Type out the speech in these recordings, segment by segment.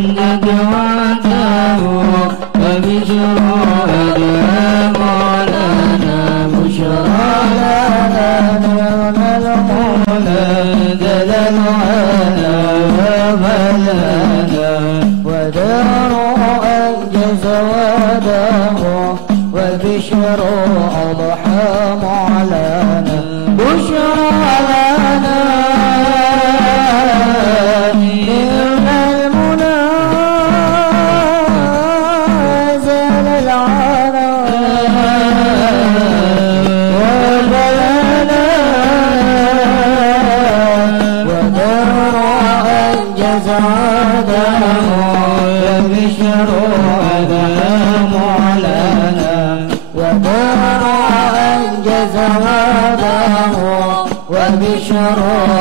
بشرى لنا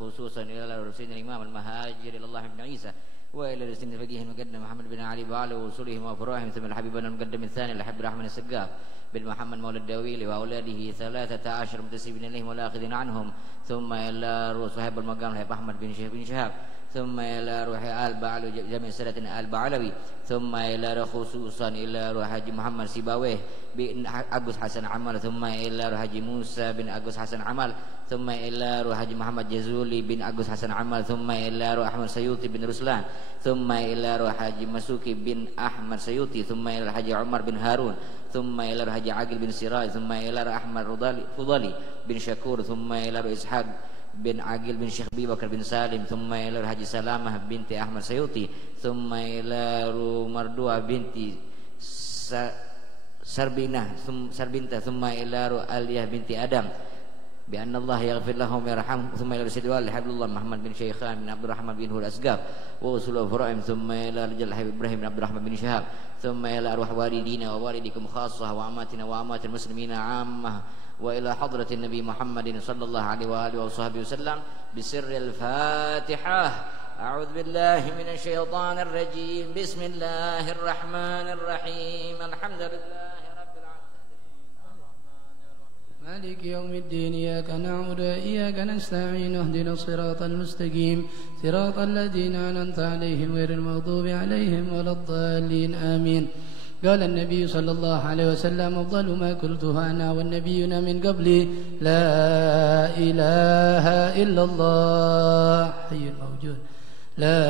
خصوصا إلى رسول الإمام المهاجر إلى الله بن عيسى وإلى رسول الفقيه المقدم محمد بن علي وعلى وصولهم وفروعهم ثم الحبيبنا المقدم الثاني الحب الرحمن السقاف بن محمد مولى الداويلي وأولاده 13 منتسبين إليهم والآخذين عنهم ثم إلى روح صاحب المقام الحبيب أحمد بن شهاب ثم إلى روح آل بعلو جميع سلطنة آل بعلوي ثم إلى خصوصا إلى روح حاجي محمد سيباويه بن أغوث حسن عمل ثم إلى روح حاجي موسى بن أغوث حسن عمل ثم إلى روح حاجي محمد جزولي بن أغوث حسن عمل ثم إلى روح أحمد سيوطي بن رسلان ثم إلى روح حاجي مسوكي بن أحمد سيوطي ثم إلى حاجي عمر بن هارون ثم إلى روح حاجي عاقل بن سراج ثم إلى روح أحمد فضالي بن شكور ثم إلى روح إسحاق بن عاقل بن شيخ أبي بكر بن سالم ثم إلى حاجي سلامة بنت أحمد سيوطي ثم إلى مردوة بنت سربنة ثم إلى آلية بنت آدم بأن الله يغفر لهم ويرحمهم ثم إلى رسول الله حبل الله محمد بن شيخان بن عبد الرحمن بن هو الأسقاف وأصول وفرعهم ثم إلى رجال الحبيب إبراهيم بن عبد الرحمن بن شهاب ثم إلى أرواح والدينا ووالدكم خاصة وأماتنا وأمات المسلمين عامة وإلى حضرة النبي محمد صلى الله عليه وآله وصحبه وسلم بسر الفاتحة. أعوذ بالله من الشيطان الرجيم. بسم الله الرحمن الرحيم. الحمد لله رب العالمين مالك يوم الدين. إياك نعبد وإياك نستعين. اهدنا الصراط المستقيم صراط الذين أنعمت عليهم غير المغضوب عليهم ولا الضالين آمين. قال النبي صلى الله عليه وسلم أفضل ما قلته أنا والنبيون من قبلي لا إله إلا الله حي موجود. لا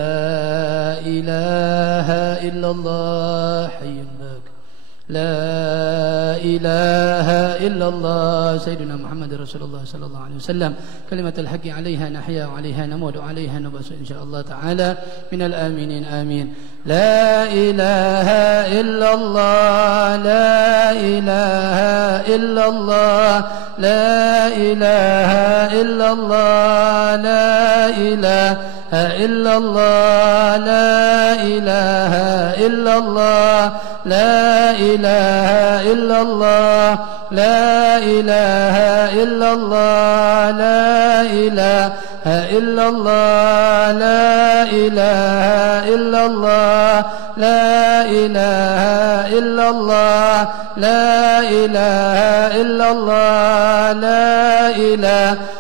إله إلا الله حي باق. لا إله إلا الله سيدنا محمد رسول الله صلى الله عليه وسلم. كلمة الحق عليها نحيا وعليها نموت وعليها نبعث إن شاء الله تعالى من الآمنين آمين. لا إله إلا الله. لا إله إلا الله. لا إله إلا الله. لا إله إلا الله. لا إله إلا الله. لا إله إلا الله. لا إله إلا الله. لا إله إلا الله. لا إله إلا الله. لا إله إلا الله. لا إله إلا الله. لا إله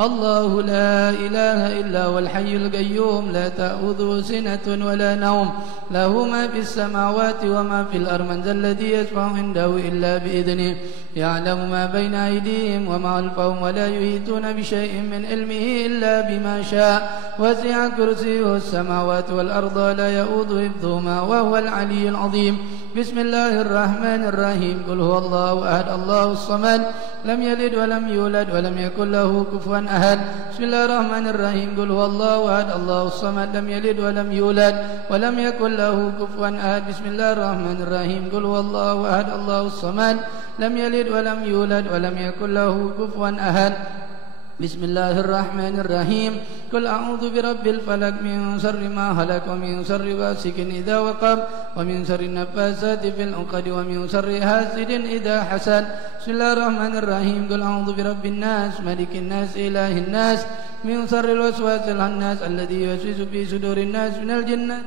الله لا إله إلا هو الحي القيوم لا تأخذه سنة ولا نوم له ما في السماوات وما في الأرض من ذا الذي يشفع عنده إلا بإذنه يعلم ما بين أيديهم وما خلفهم ولا يحيطون بشيء من علمه إلا بما شاء وسع كرسيه السماوات والأرض لا يؤوده حفظهما وهو العلي العظيم بسم الله الرحمن الرحيم قل هو الله أحد الله الصمد لم يلد ولم يولد ولم يكن له كفوا أحد بسم الله الرحمن الرحيم قل هو الله أحد الله الصمد لم يلد ولم يولد ولم يكن له كفوا أحد بسم الله الرحمن الرحيم قل هو الله أحد الله الصمد لم يلد ولم يولد ولم يكن له كفوا أحد بسم الله الرحمن الرحيم قل أعوذ برب الفلق من شر ما خلق ومن شر غاسق إذا وقب ومن شر النفاثات في العقد ومن شر حاسد إذا حسد بسم الله الرحمن الرحيم قل أعوذ برب الناس ملك الناس إله الناس من شر الوسواس الخناس الذي يوسوس في صدور الناس من الجنة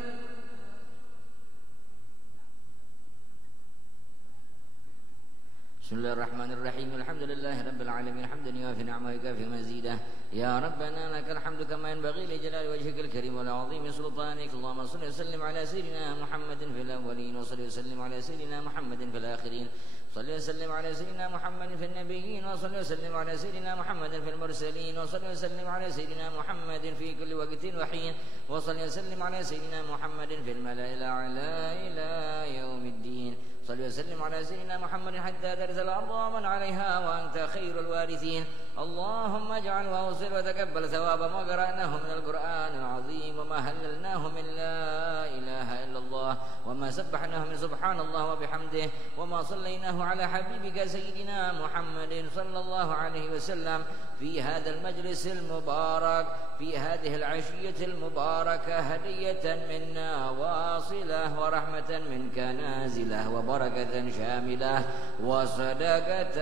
بسم الله الرحمن الرحيم الحمد لله رب العالمين حمدا يوافي نعمه ويكافئ مزيده يا ربنا لك الحمد كما ينبغي لجلال وجهك الكريم والعظيم سلطانك اللهم صل وسلم على سيدنا محمد في الأولين وصل وسلم على سيدنا محمد في الآخرين صل وسلم على سيدنا محمد في النبيين وصل وسلم على سيدنا محمد في المرسلين وصل وسلم على سيدنا محمد في كل وقت وحين وصل وسلم على سيدنا محمد في الملأ الأعلى إلى يوم الدين صل وسلم على سيدنا محمد حتى ترث الأرض ومن عليها وأنت خير الوارثين اللهم اجعل واوصل وتقبل ثواب ما قرأناه من القرآن العظيم وما هللناه من لا إله إلا الله وما سبحناه من سبحان الله وبحمده وما صليناه على حبيبك سيدنا محمد صلى الله عليه وسلم في هذا المجلس المبارك في هذه العشية المباركة هدية منا واصلة ورحمة منك نازلة وبركة شاملة وصدقة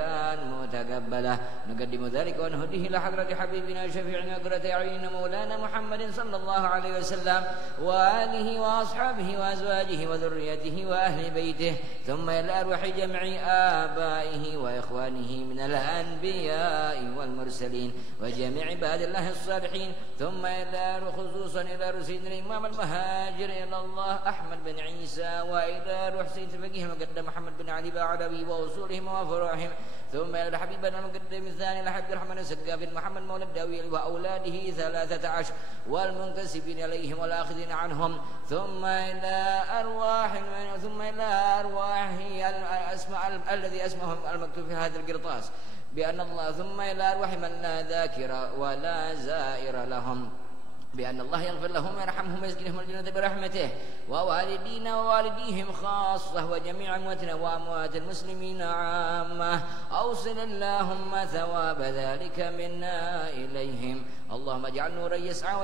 متقبلة نقدم ذلك ونهديه لحضرة حبيبنا شفيعنا قرة أعيننا مولانا محمد صلى الله عليه وسلم وآله وأصحابه وأزواجه وذريته وأهل بيته ثم إلى أرواح جميع آبائه وإخوانه من الأنبياء والمرسلين وجميع عباد الله الصالحين ثم إلى خصوصا إلى رسول الإمام المهاجر إلى الله أحمد بن عيسى وإلى روح سيد الفقيه المقدم محمد بن علي بعلوي وأصولهم وفروعهم ثم إلى حبيبنا المقدم الثاني لحبد الرحمن السقاف محمد مولى الداوي وأولاده 13 والمنتسبين إليهم والآخذين عنهم ثم إلى أرواح الأسماء الذي اسمهم المكتوب في هذا القرطاس بأن الله ثم إلى أرواح من لا ذاكر ولا زائر لهم بأن الله يغفر لهم ويرحمهم ويسكنهم الجنة برحمته ووالدينا ووالديهم خاصة وجميع أمواتنا وأموات المسلمين عامة أوصل اللهم ثواب ذلك منا إليهم اللهم اجعل نورا يسعى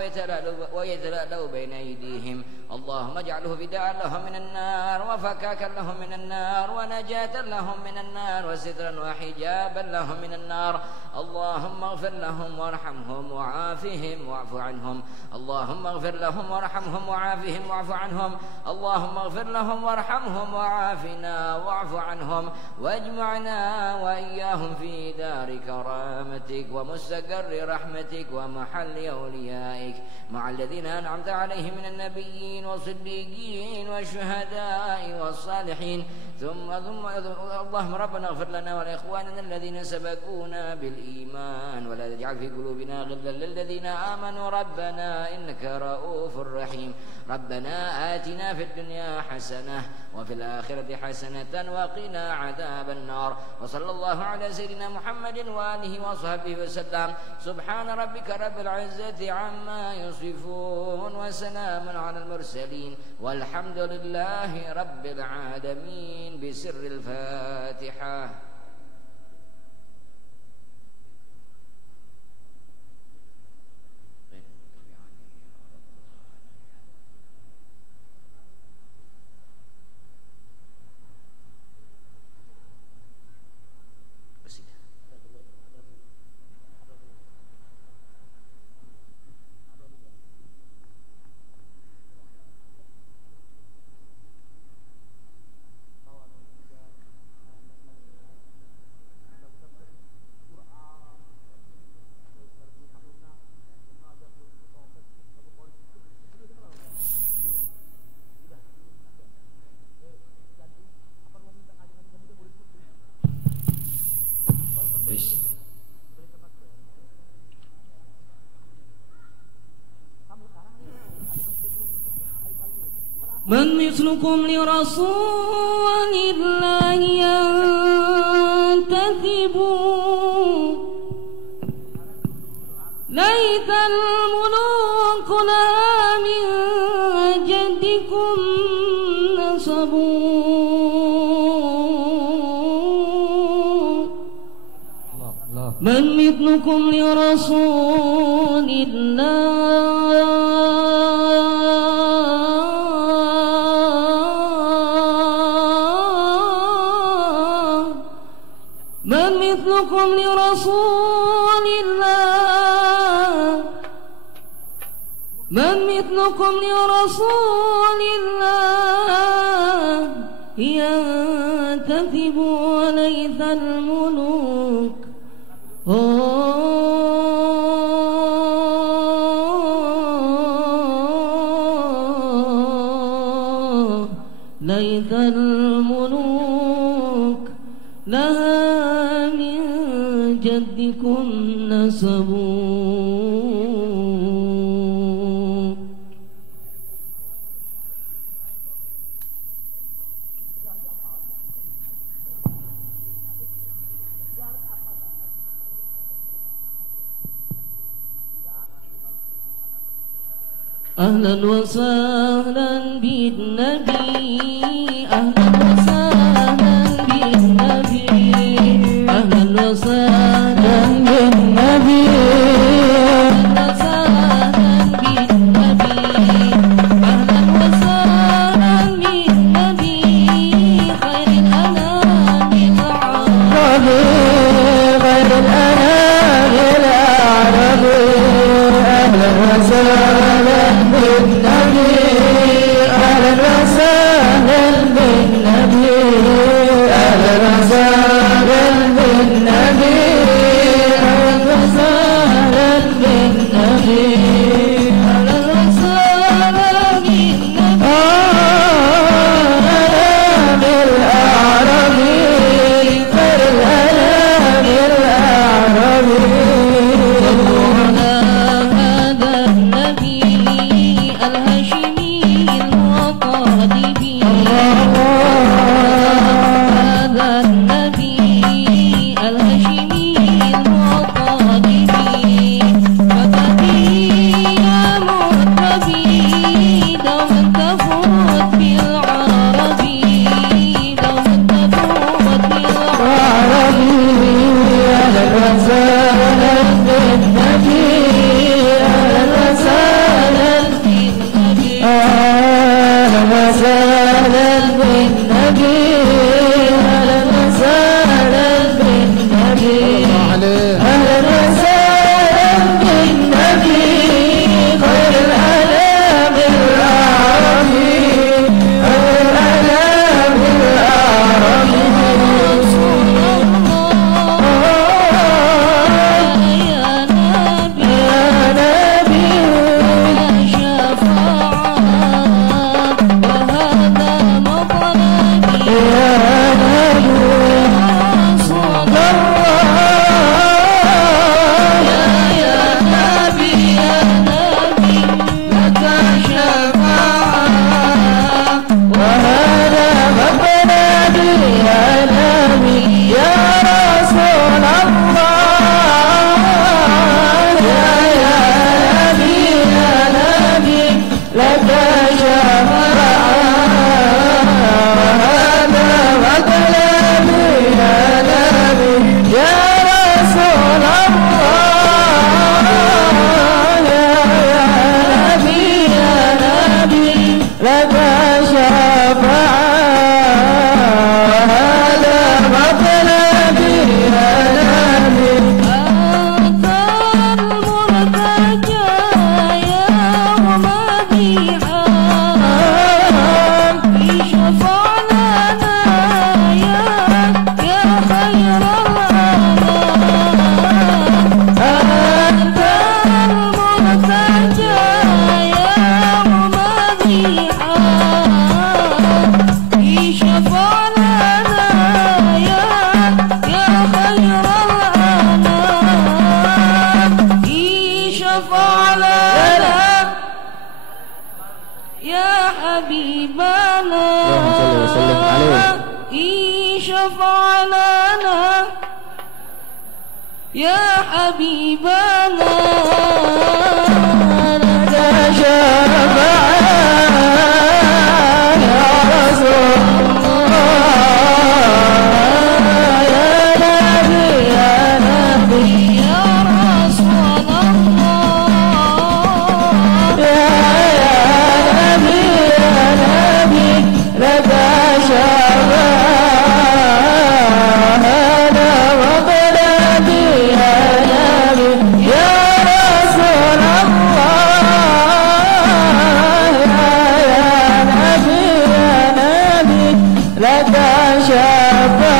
ويتلألأ بين أيديهم اللهم اجعله فداء لهم من النار وفكاكا لهم من النار ونجاة لهم من النار وسترا وحجابا لهم من النار اللهم اغفر لهم وارحمهم وعافهم واعف عنهم اللهم اغفر لهم وارحمهم وعافهم واعف عنهم اللهم اغفر لهم وارحمهم وعافنا واعف عنهم واجمعنا وإياهم في دار كرامتك ومستقر رحمتك ومحل أوليائك مع الذين أنعمت عليهم من النبيين والصديقين والشهداء والصالحين ثم اللهم ربنا اغفر لنا ولإخواننا الذين سبقونا بالإيمان ولا تجعل في قلوبنا غلا للذين آمنوا ربنا إنك رؤوف رحيم ربنا آتنا في الدنيا حسنة وفي الآخرة حسنة وقنا عذاب النار وصلى الله على سيدنا محمد وآله وصحبه وسلم سبحان ربك رب العزة عما يصفون وسلام على المرسلين والحمد لله رب العالمين بسر الفاتحة. من مثلكم لرسول الله ينتسب ليت الملوك لها من جدكم نسبوا من مثلكم لرسول الله من مثلكم لرسول الله من مثلكم لرسول الله ينتسب وليس الملوك ليس الملوك لها من جدكم نسب أهلا وسهلا بالنبي أهلا وسهلا بالنبي أهلا وسهلا بالنبي أهلا وسهلا بالنبي أهلا وسهلا بالنبي خير الأنام العربي خير الأنام العربي أهلا وسهلا بالنبي أهلا وسهلا بالنبي أهلا وسهلا بالنبي أهلا وسهلا بالنبي أهلا وسهلا بالنبي الأنام الأعربي خير الأنام الأعربي صلوا على هذا النبي الهاشمي المطالبي هذا النبي الهاشمي المطالبي فتبي يا مرتبي دوما تفوت بالعربي دوما تفوت بالعربي أهلا وسهلا بالنبي أهلا وسهلا بالنبي أهلا وسهلا بالنبي أهلا وسهلا بالنبي أهلا وسهلا بالنبي خير الأنام الأعربي خير الأنام الأعربي رسول الله يا نبي يا نبي يا شفاعة وهذا مطلبي يا نبي رسول الله يا نبي يا نبي لك شفاعة وهذا مطلبي يا نبي يا رسول الله يا نبي يا نبي لك شفاعة وهذا مطلبي يا نبي يا رسول الله يا نبي يا نبي لك شفاعة وهذا مطلبي يا نبي أنت المرتجى يوم مديحا اشفع لنا يا خير الأنام أنت المرتجى يوم مديحا اشفع لنا يا خير الأنام اشفع لنا يا حبيب يا حبيبنا لك شفاعة يا رسول الله يا نبي يا نبي يا رسول الله يا نبي لك شفاعة أنا وبلدي يا نبي يا رسول الله يا نبي لك شفاعة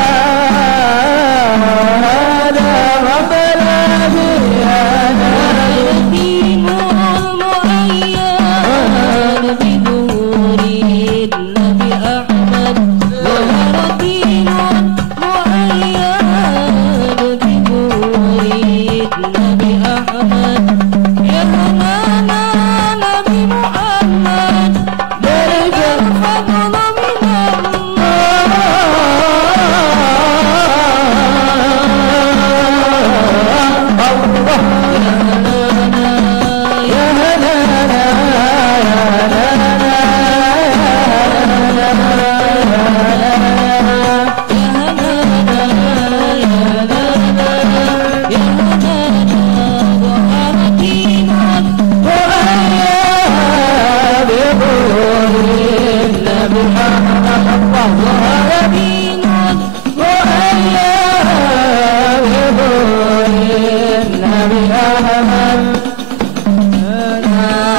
أنا وبلدي يا نبي الدين المؤيد بظهور النبي أحمد ظهر الدين المؤيد بظهور النبي أحمد يهنانا نبي محمد ذلك الفضل من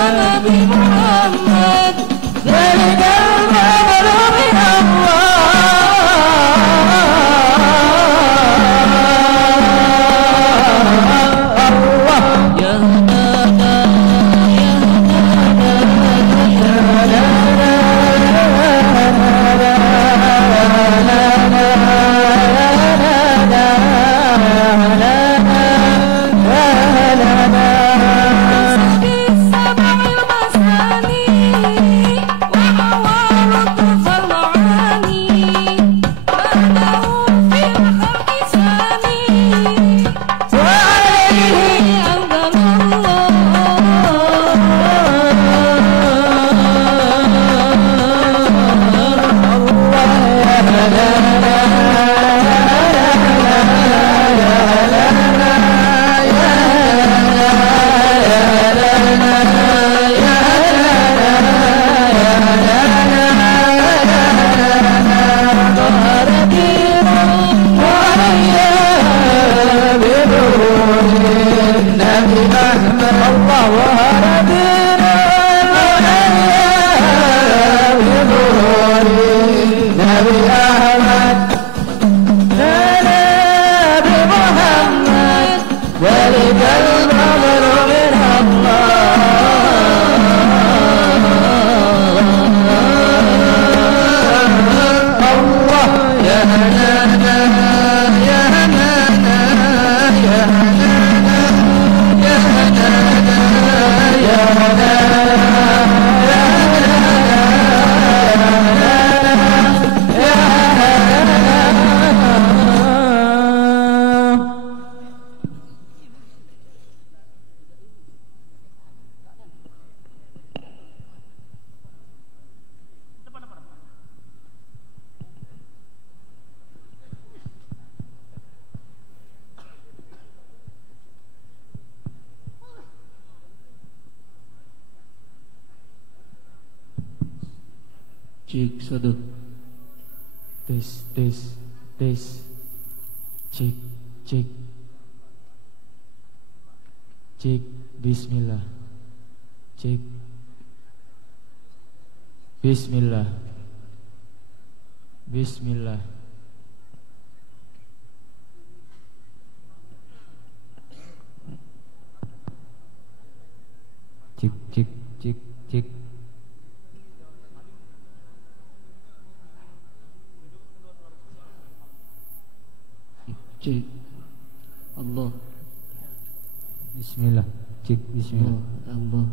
نبي محمد ذلك الفضل من الله يهدانا بالسبع المثاني وحوالط فالمعاني ما له في الخلق ثاني وعليه أنزل Cek satu. Tes tes tes. Cek cek. Cek bismillah. Cek. Bismillah. Bismillah. Cek cek cek cek. Cek. Allah. Bismillah. Cek bismillah. Allah.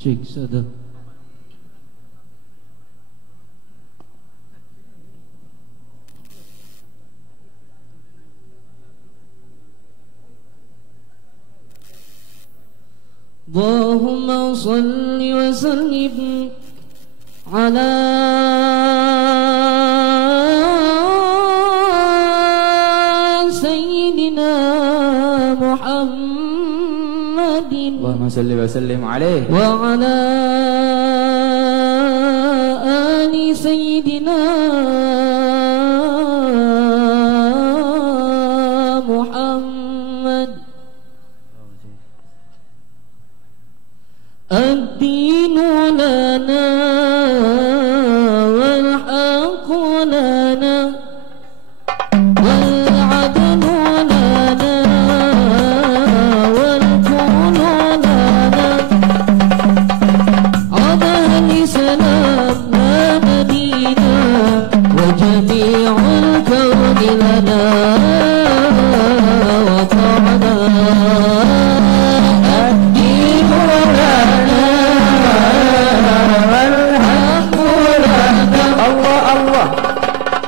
Cek sadar. اللهم صل وسلم على سيدنا محمد اللهم صل وسلم عليه وعلى آل سيدنا محمد. الدين لنا والحق لنا والعدل لنا والكون لنا على الإسلام لا مدينة وجميع الكون لنا وطعنا. الدين لنا والحق لنا الله الله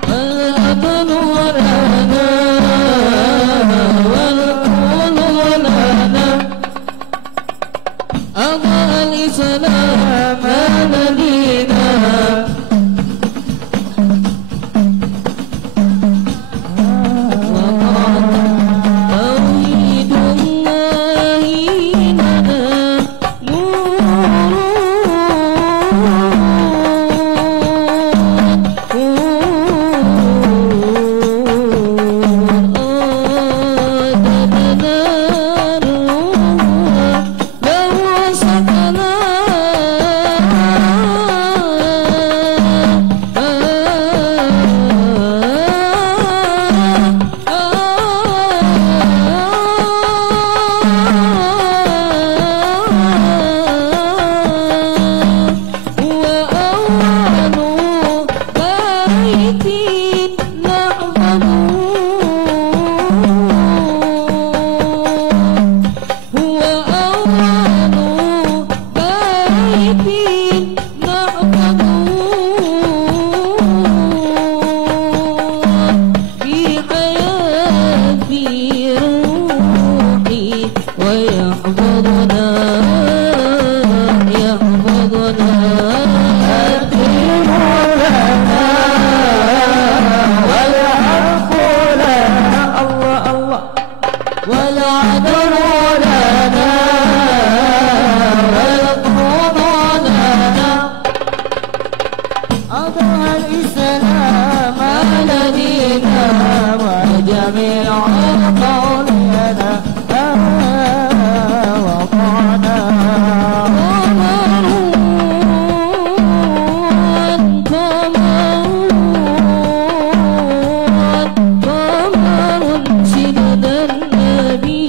والعدل لنا والكون لنا على الإسلام مدينة توحيد الله لنا ويحفظنا يحفظنا. الدين لنا والحق لنا الله الله والعدل لنا والكون لنا على الإسلام الذين وجميع القول لنا وطعنا. قمر سند النبي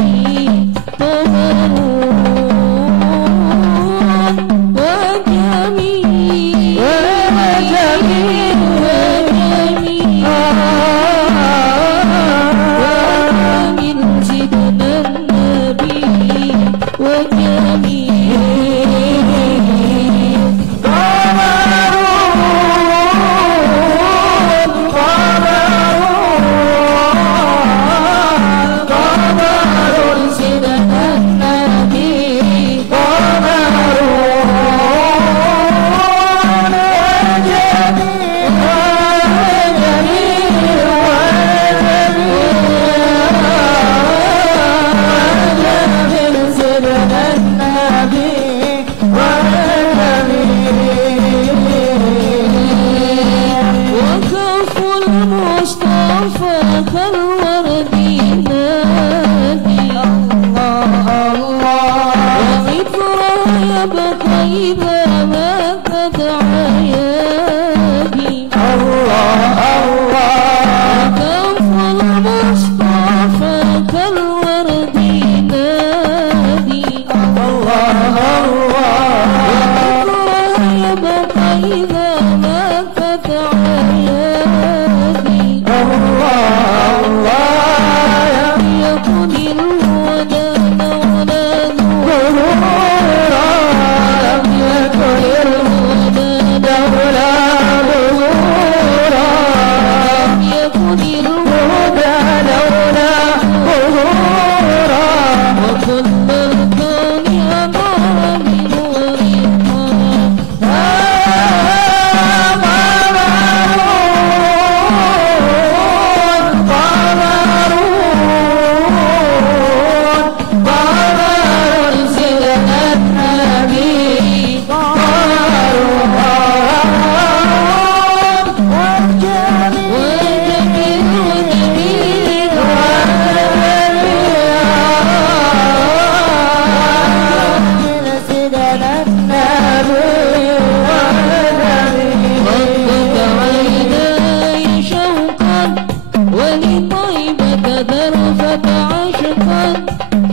ذرفة عشقا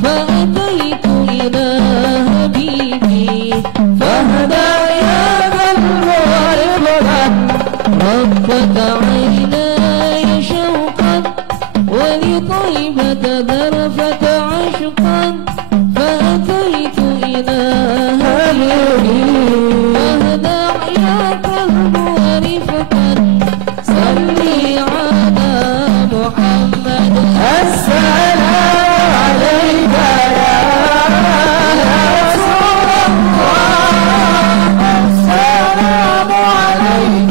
فأتيت إلى حبيبي فهدى يا ربك عيناي شوقا ولطيبة ذرفة عشقا فأتيت إلى حبيبي فهدى يا قلب ورفقا صلي على محمد السلام عليك يا رسول الله السلام عليك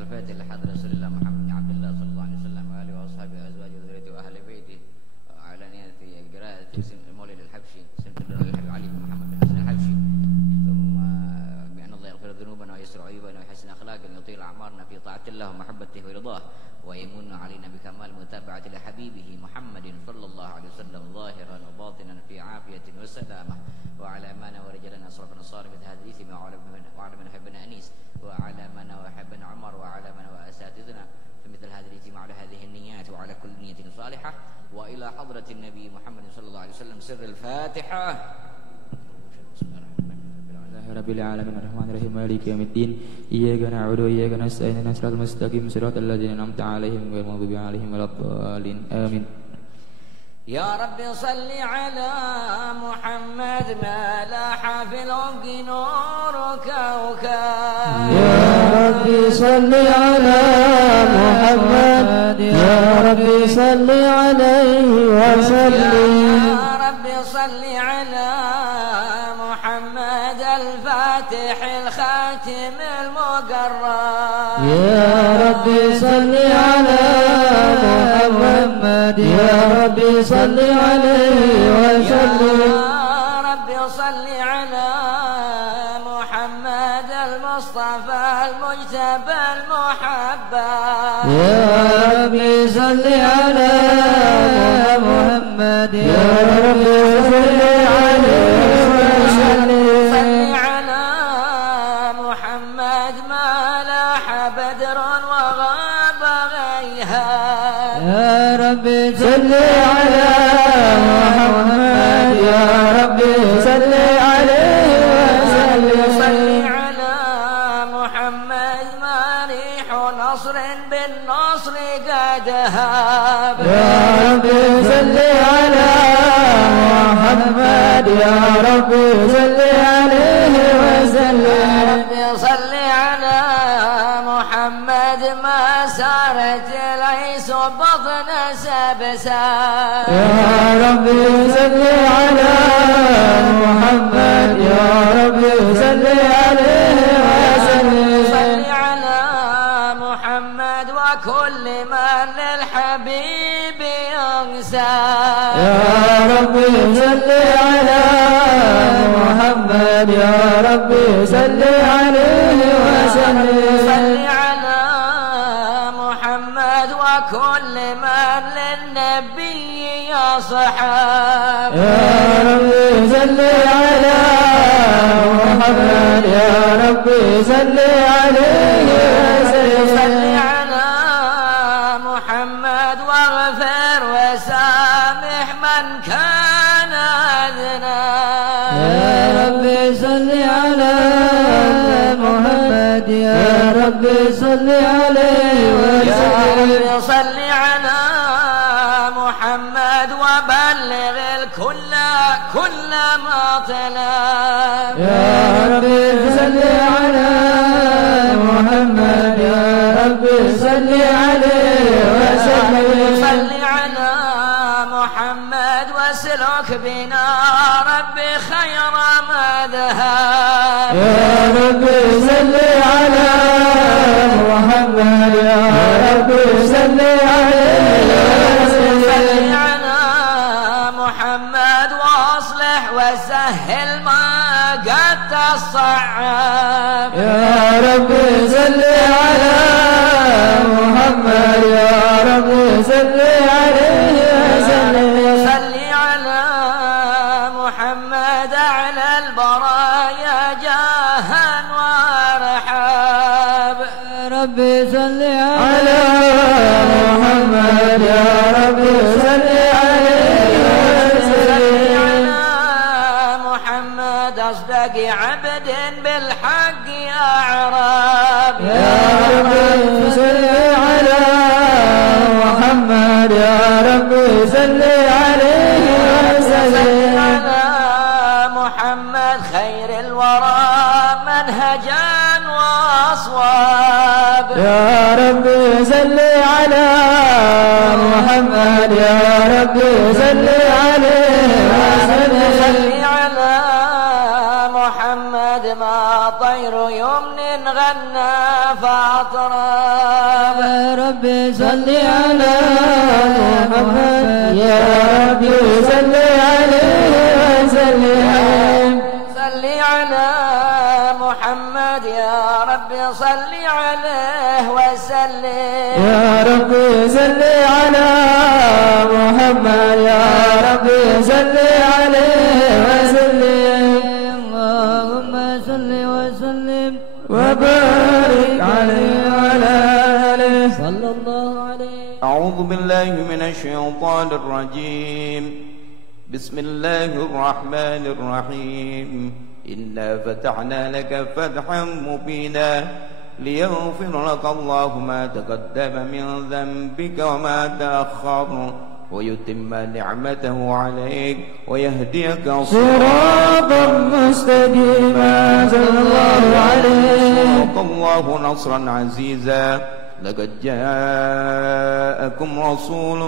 الفاتح لحضرة رسول الله محمد بن عبد الله صلى الله عليه وسلم وآله وأصحابه وأزواجه وذريته وأهل بيته وعلى نية قراءة المولد الحبشي سمت الحبيب علي بن محمد بن حسن الحبشي ثم بأن الله يغفر ذنوبنا ويسر عيوبنا ويحسن أخلاقنا ويطيل أعمارنا في طاعة الله ومحبته ورضاه ويمن علينا بكمال متابعة لحبيبه محمد صلى الله عليه وسلم ظاهرا وباطنا في عافية وسلامة وعلى من ورجلنا أصرفنا صارم هذا الإثم وعلى من حبنا أنيس وعلى من وحبنا عمر وعلى من وأساتذنا في مثل هذا الاجتماع على هذه النيات وعلى كل نية صالحة وإلى حضرة النبي محمد صلى الله عليه وسلم سر الفاتحة. بسم الله الرحمن الرحيم. Rabbil alamin arrahmanir rahim maliki yaumiddin iyyaka na'budu wa iyyaka nasta'in ihdinas siratal mustaqim siratal ladzina an'amta 'alaihim ghairil maghdubi 'alaihim waladdallin amin. يا رب صل على محمد ما لاح في العمق نور كوكب. يا رب صل على محمد يا رب صل عليه وسلم. يا رب صل على محمد الفاتح الخاتم المقرب. يا رب صل على محمد يا رب صل عليه وسلم. يا رب صل على محمد المصطفى المجتبى المحبب. يا رب صل على محمد يا رب صل عليه وسلم. صل على محمد ما لاح بدر وغاب غيها. يا رب صل على محمد يا رب صل عليه وسلم. صل على محمد ما ريح نصر بالنصر قد هاب. يا رب صل على محمد يا رب صل عليه وسلم. صل على محمد ما سارت ليس بطن سبساب. يا رب صل على محمد يا رب صل عليه وسلم. صل على محمد وكل من للحبيب ينساب. يا رب صل على محمد يا رب صل عليه وسلم. صل على محمد وكل من للنبي يصحب. يا رب صل على محمد يا رب صل عليه وسلم. صل على محمد واغفر وسامح من كان أذنب. يا رب صل على محمد يا رب صل عليه وسلم. يا رب صل على محمد وبلغ الكل كل ما طلب. يا رب صل على محمد يا رب صل عليه وسلم. صل على محمد واسلك بنا رب خير مذهب. يا رب صل على محمد يا رب صل عليه وسلم. صل على محمد واصلح وسهل ما قد تصعب. يا رب صل على محمد يا رب صل عليه وسلم. صل على محمد على البرايا جاها وارحب. يا رب صل على محمد يا رب صل عليه وسلم. على محمد أصدق عبد بالحق أعرب. يا رب صل على محمد يا رب صل عليه وسلم. على محمد خير الورى منهجا وأصواب. يا رب صل على محمد يا رب صل عليه وسلم. صل على محمد ما طير يمن غنى فأطرب. يا رب صل على محمد يا رب صل عليه وسلم. صل على محمد يا رب صل عليه وسلم. يا رب صل على محمد يا رب صل عليه وسلم. اللهم صل وسلم وبارك عليه وعلى آله صلى الله عليه. أعوذ بالله من الشيطان الرجيم. بسم الله الرحمن الرحيم. إنا فتحنا لك فتحا مبينا ليغفر لك الله ما تقدم من ذنبك وما تأخر ويتم نعمته عليك ويهديك صراطا مستقيما صلى الله عليه. صدق الله نصرا عزيزا. لقد جاءكم رسول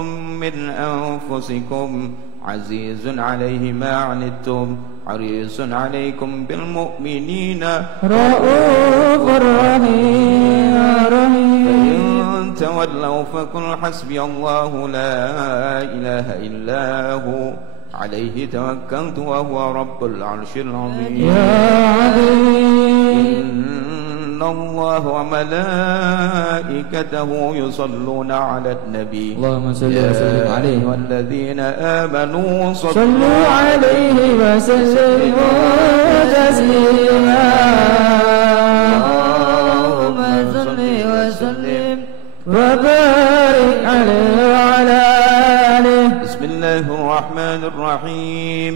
من أنفسكم عزيز عليه ما عنتم حريص عليكم بالمؤمنين رؤوف رحيم. فإن تولوا فقل حسبي الله لا إله إلا هو عليه توكلت وهو رب العرش العظيم. يا عظيم. إن الله وملائكته يصلون على النبي اللهم صل وسلم عليه والذين آمنوا صلوا عليه وسلموا تسليما. اللهم صل وسلم وبارك عليه وعلى آله. بسم الله الرحمن الرحيم.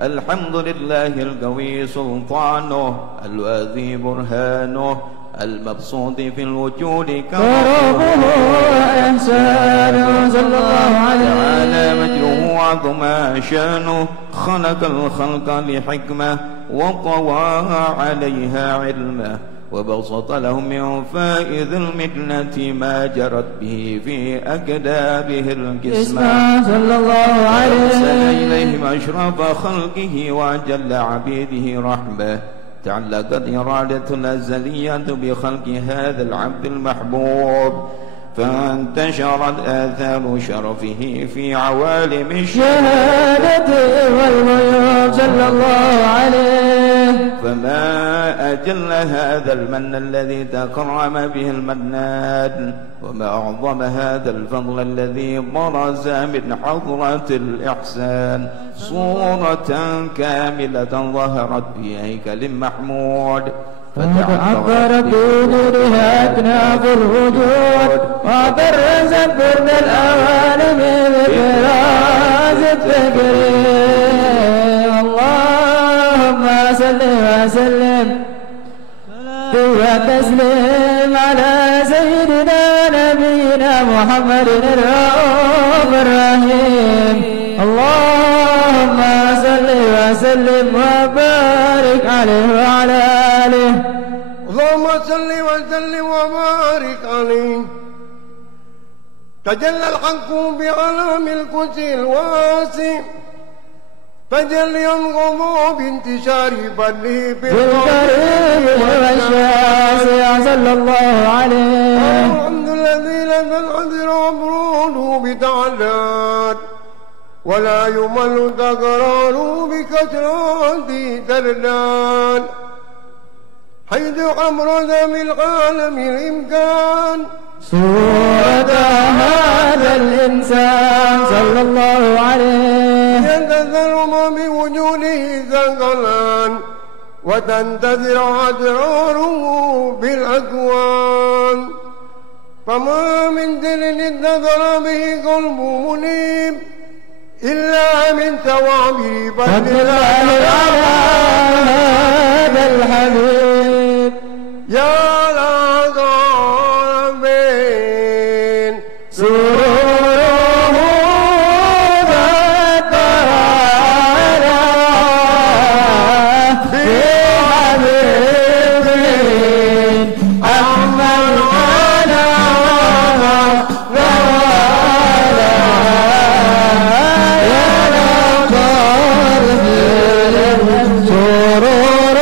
الحمد لله القوي سلطانه الواذي برهانه المبسوط في الوجود كرمه وإحسانه صلى الله تعالى عليه. مجده وعظم شانه خلق الخلق لحكمة وطوى عليها علمه وبسط لهم من فائذ المنة ما جرت به في أكدابه القسمة صلى الله عليه. أرسل إليهم أشرف خلقه وأجل عبيده رحمة تعلقت إرادة الأزلية بخلق هذا العبد المحبوب فانتشرت آثار شرفه في عوالم الشهادة والغيوب صلى الله عليه. فما أجل هذا المن الذي تكرم به المنان وما أعظم هذا الفضل الذي برز من حضرة الإحسان صورة كاملة ظهرت في هيكل محمود فتعبرت بنورها أكناف الوجود وبرزت برد الأوالم بفراز التكريم. اللهم صل وسلم وتسلم على سيدنا نبينا محمد الرؤوف الرحيم. اللهم صل وسلم وبارك عليه وعلى آله. اللهم صل وسلم وبارك عليه. تجلى الحق بعلم الكرسي الواسع تجلي الغضب بانتشار فضله بالكريم والشاسع صلى الله عليه. الحمد الذي لم العذر أمره بتعلات ولا يمل تكراره بكثرة تردان حيث أبرز من عالم الإمكان صورة هذا الإنسان صلى الله عليه. يتذرم بوجوده ثقلان وتنتظر أسراره بالأكوان فما من دل انتظر به قلب منيب إلا من توابر فضل الله على هذا الحبيب. يا العالمين سروره فترى في حبيب أحمد على وعلى يا نقر سروره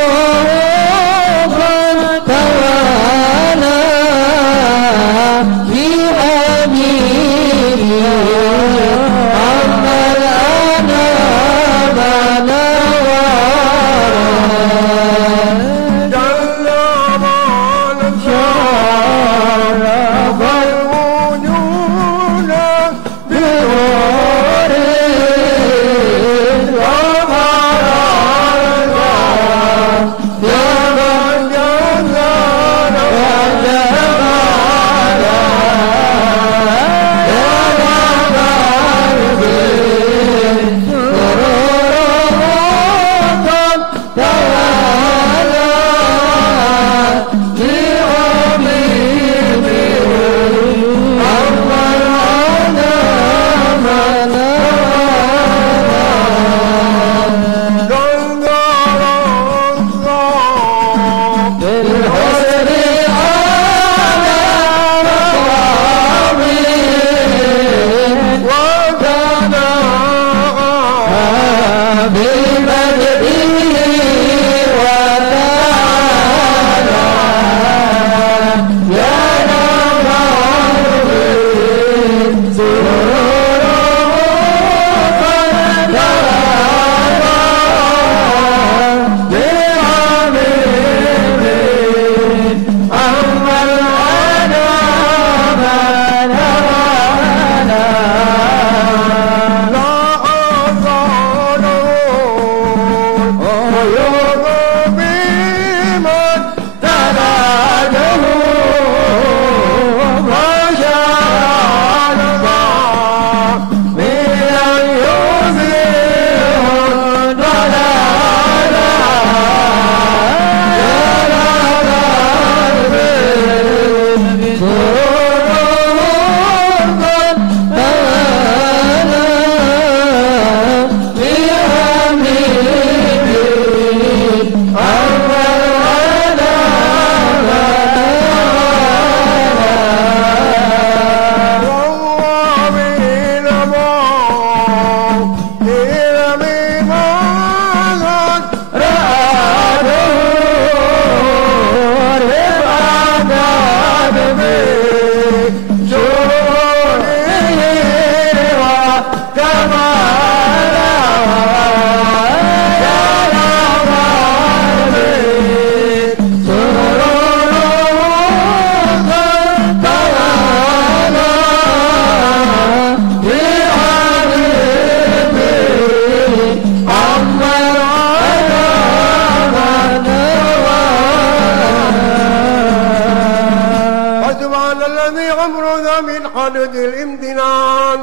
حدث الامتنان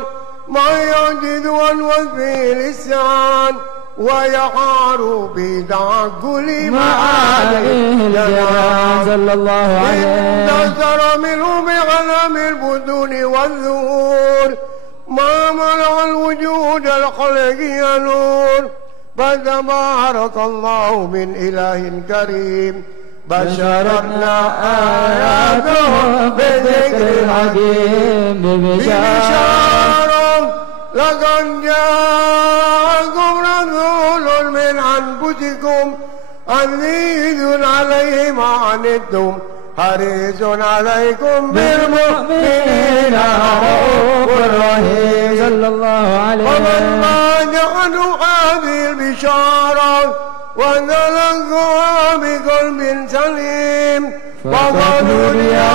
ما يعجز عن وصفه اللسان ويحار بتعقل معاني الجنان صلى الله عليه انتصر منه بغنم البطون والظهور ما منع الوجود الخلقي نور فتبارك الله من إله كريم بشرنا آياته بذكر الحكيم ببشارة لقد جاءكم رسول من أنفسكم عزيز عليه ما عنتم حريص عليكم بالمؤمنين رؤوف رحيم صلى الله عليه ومن ما جعلوا هذه البشارة وانطلقوا بقلب سليم وقالوا إلى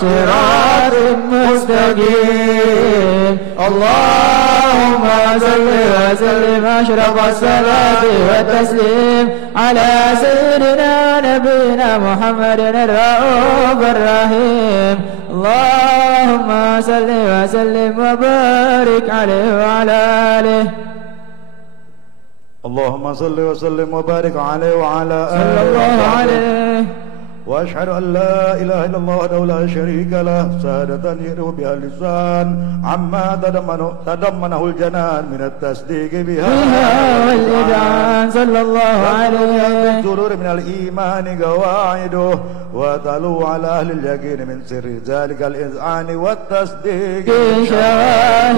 صراط مستقيم اللهم صل وسلم أشرف الصلاة والتسليم على سيدنا نبينا محمد الرؤوف الرحيم اللهم صل وسلم وبارك عليه وعلى آله اللهم صل وسلم وبارك عليه وعلى صلى الله عليه وأشهد أن لا إله إلا الله وحده لا شريك له شهادة يدعو بها اللسان عما تضمنه الجنان من التصديق بها والإذعان صلى الله عليه السرور من الإيمان قواعده وتلو على أهل اليقين من سر ذلك الإذعان والتصديق شواهد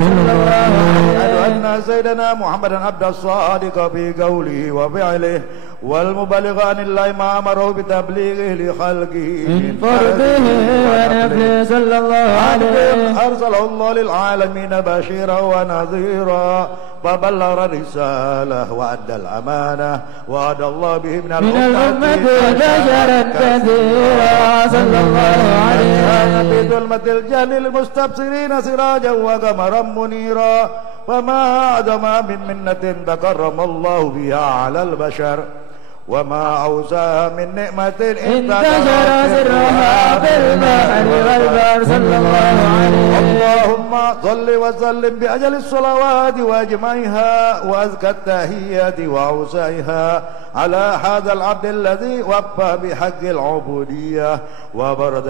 صلى الله عليه أشهد أن سيدنا محمدا عبد الصادق في قوله وفعله والمبلغ عن الله ما أمره بتبليغه لخلقه من فرضه ونفله صلى الله عليه أرسله الله للعالمين بشيرا ونذيرا فبلغ الرسالة وأدى الأمانة وهدى الله به من الأمة بشرا كثيرا صلى الله عليه بظلمة الجهل للمستبصرين سراجا وقمرا منيرا فما أعظم من منة تكرم الله بها على البشر وما أوسع من نعمة انتشر سرها في البحر والبر صلى الله عليه اللهم صل وسلم بأجل الصلوات وأجمعها وأزكى التحيات وأوسعها على هذا العبد الذي وفى بحق العبودية وبرز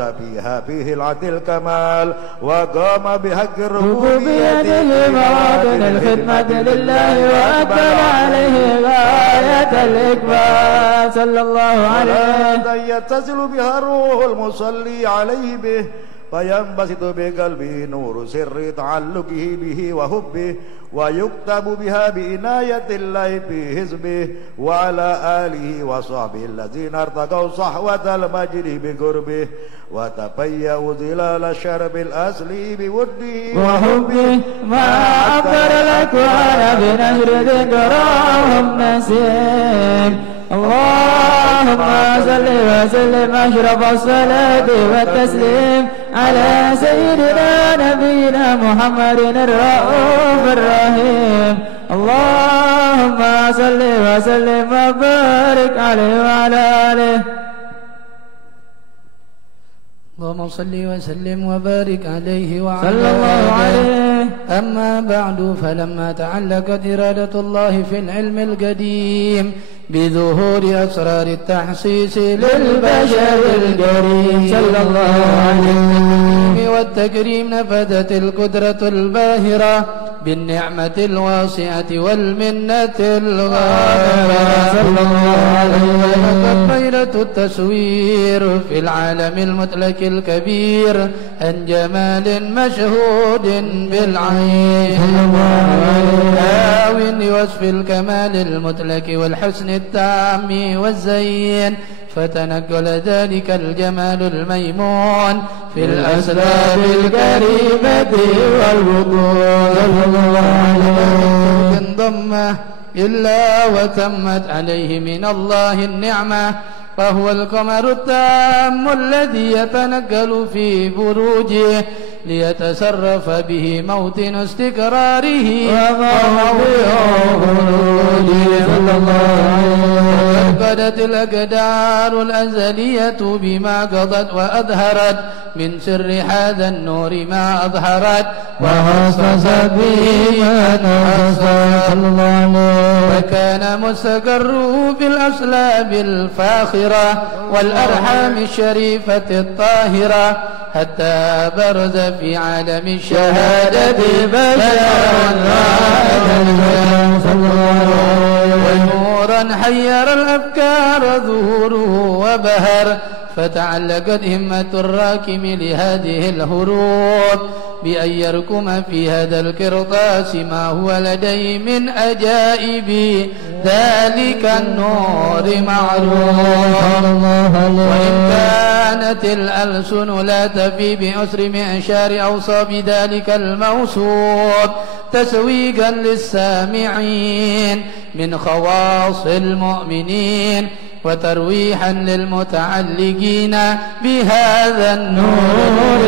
فيه العدل الكمال وقام بحق الربوبية مواطن الخدمة لله وأكمل عليه غاية الإكمال صلى الله عليه يتصل بها الروح المصلي عليه به فينبسط بقلبه نور سر تعلقه به وحبه ويكتب بها بعناية الله في حزبه وعلى آله وصحبه الذين ارتقوا صحوة المجد بقربه وتفيأوا ظلال الشرب الأصلي بوده وحبه ما أكبر الأكوان بنشر ذكراهم نسيم اللهم صل وسلم أشرف الصلاة والتسليم على سيدنا نبينا محمد الرؤوف الرحيم اللهم صل وسلم وبارك عليه وعلى آله اللهم صل وسلم وبارك عليه وعلى صلى الله عليه. أما بعد فلما تعلقت إرادة الله في العلم القديم بظهور أسرار التحسيس للبشر الكريم صلى الله عليه وسلم والتكريم نفذت القدرة الباهرة بالنعمة الواسعة والمنة الغامرة صلى الله عليه وسلم غيرة التصوير في العالم المطلق الكبير عن جمال مشهود بالعين هاو لوصف الكمال المطلق والحسن التام والزين فتنقل ذلك الجمال الميمون في الأسلاب الكريمة والبطون صلى الله عليه وسلم إلا وتمت عليه من الله النعمة فهو القمر التام الذي يتنقل في بروجه ليتصرف به موطن استقراره وموضع خروجه صلى الله عليه وسلم. قدت الأقدار الأزلية بما قضت وأظهرت من سر هذا النور ما أظهرت وخصص به من خصص الله وكان مستقره في الأصلاب الفاخرة والأرحام الشريفة الطاهرة حتى برز في عالم الشهادة ونورا حير الأفكار ظهوره وبهر فتعلقت همة الراكم لهذه الهروب بأن يركم في هذا القرطاس ما هو لديه من أجائب ذلك النور معروف. وإن كانت الألسن لا تفي بأسر معشار أوصاف ذلك الموصوف تسويقا للسامعين من خواص المؤمنين وترويحا للمتعلقين بهذا النور.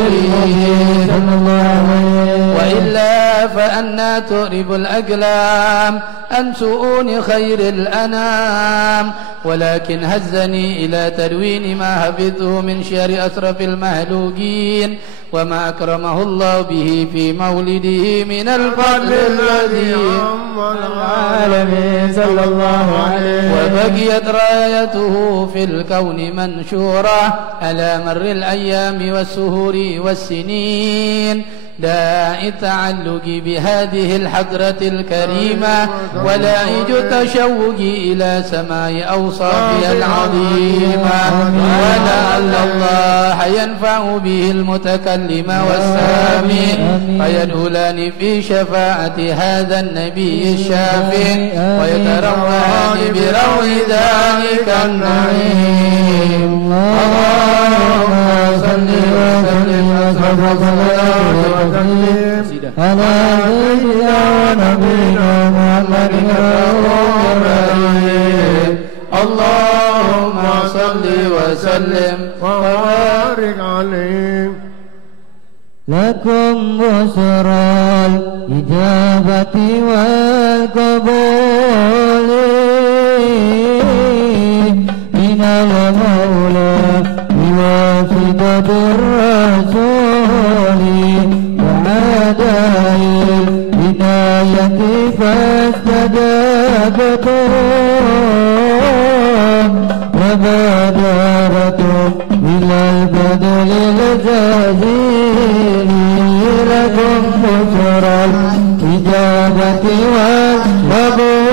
وإلا فأنا تؤرب الأقلام عن سؤون خير الأنام ولكن هزني إلى تدوين ما حفظه من شعر أسرف المهلوكين وما أكرمه الله به في مولده من الفضل الذي العالمين صلى الله عليه وبقيت رايته في الكون منشورة على مر الأيام والسهور والسنين داعي التعلق بهذه الحضرة الكريمة ولائج التشوق إلى سماء أوصافها العظيمة ولعل الله ينفع به المتكلم والسامع فيدخلان في شفاعة هذا النبي الشافع ويتروان بروح ذلك النعيم. اللهم صل وسلم على سيدنا نبينا محمد اللهم صل وسلم وبارك عليه. لكم بشرى الإجابة والقبول من المولى بواسطة الرسول وعدائل العناية فاستجابتم وبادرتم إلى البذل الجزيل. لكم بشرى الإجابة والقبول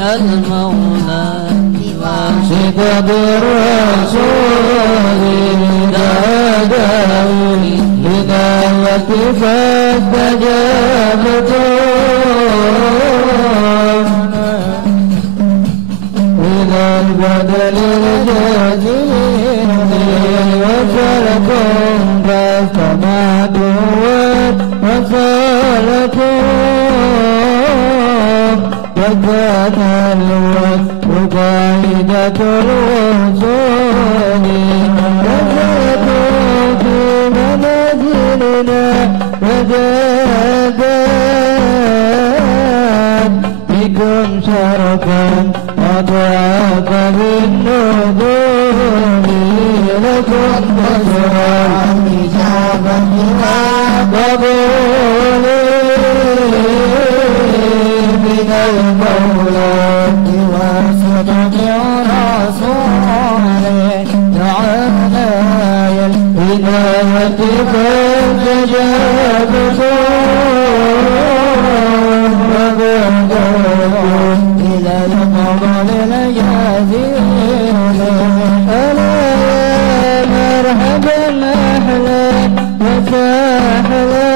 المولى بواسطة الرسول دعاهم لدعوة فاستجابتم إلى البدل الجزيل وصلكم فاستمعتم وصلكم وكان الوقت قاعدة الوصول وصلكم في منازلنا وجادت بكم شرفا أضعاف بالنزول. لكم بشرى الإجابة والقبول من المولى بواسطة رسوله دعانا العناية فاستجابتم وبادرتم إلى الفضل الجزيل. ألا يا مرحبا أهلا وسهلا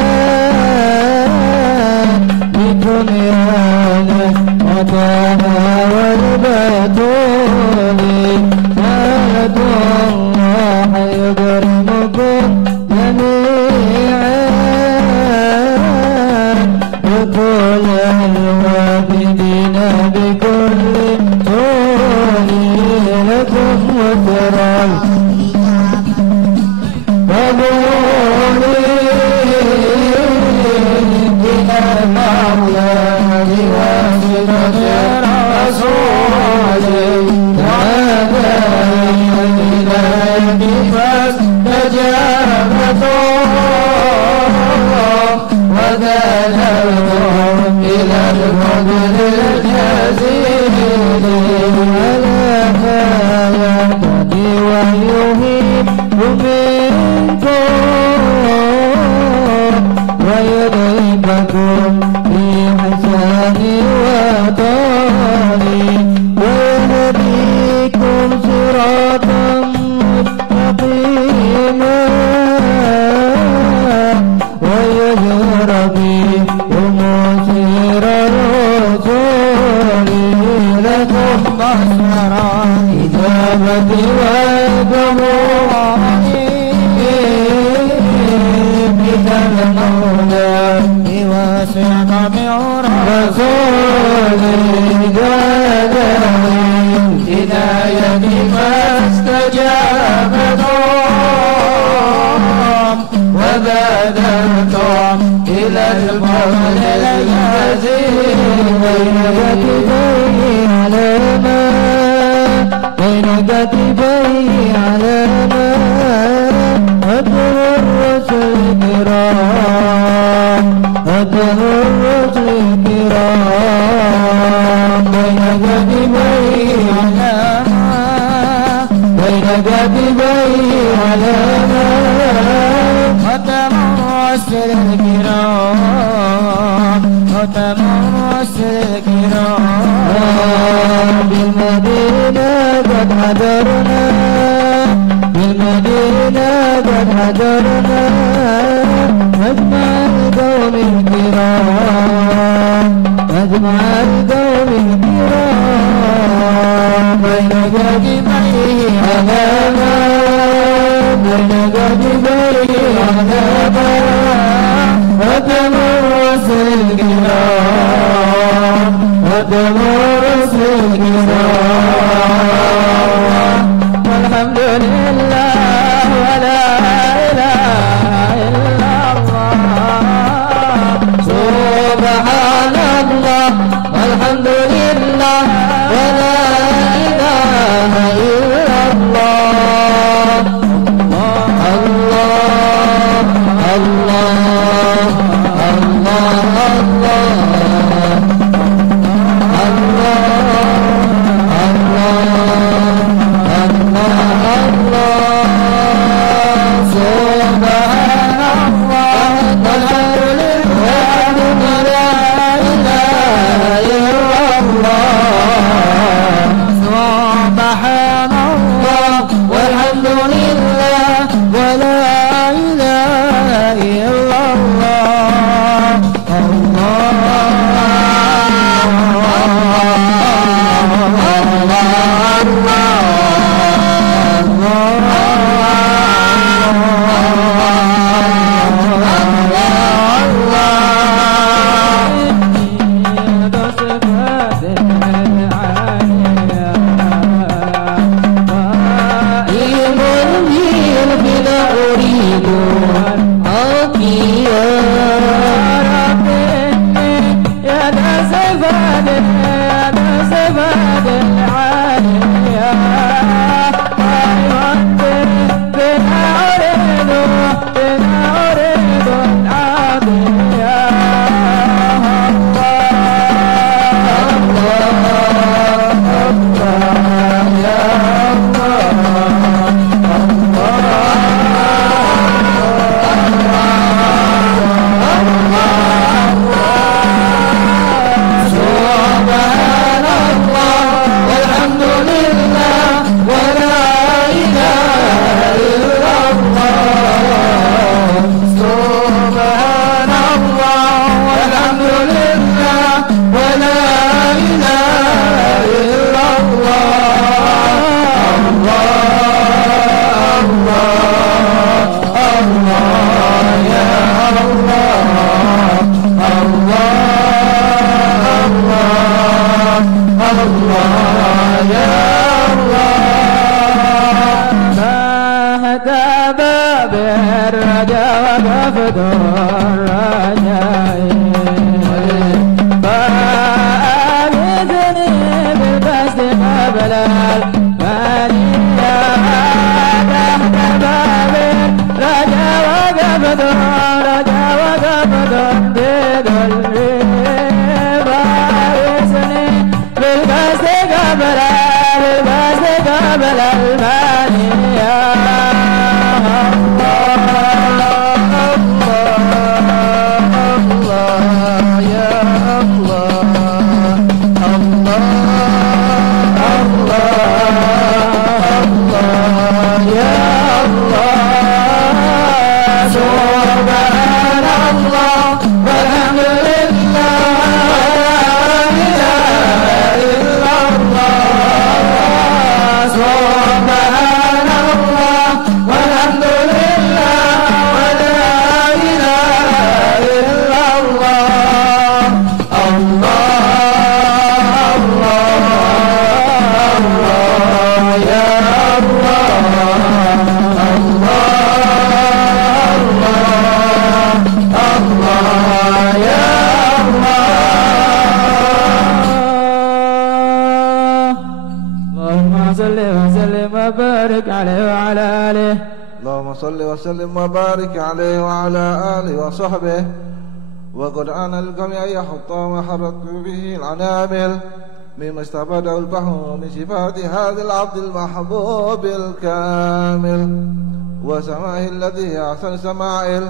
بكم يانا وطاها والبتول سألة الله يكرمكم جميعا وكل الوافدين بكل طول. لكم وترى قبول من المولى بواسطة رسوله تعالى إلى الفضل اليزيد بين كتفيه علامة بين كتفيه علامة أدهر الرسل الكرام أدهر الرسل الكرام بين كتفيه علامة بين كتفيه علامة ختم الرسل الكرام ختم الرسل الكرام بالمدينة قد حضرنا بالمدينة قد حضرنا مجمع القوم الكرام مجمع القوم الكرام بين جانبيه علامة بين جانبيه علامة ختم الرسل الكرام ختم الرسل الكرام والحمد لله ولا إله إلا الله سبحان الله والحمد لله ولا إله إلا الله الله الله وسلم وبارك عليه وعلى آله. اللهم صل وسلم وبارك عليه وعلى آله وصحبه. وقد آن الجميع أن يحط ما حرت به العنامل مما استفاده البحر من صفات هذا العبد المحبوب الكامل وسماعه الذي أحسن سماعه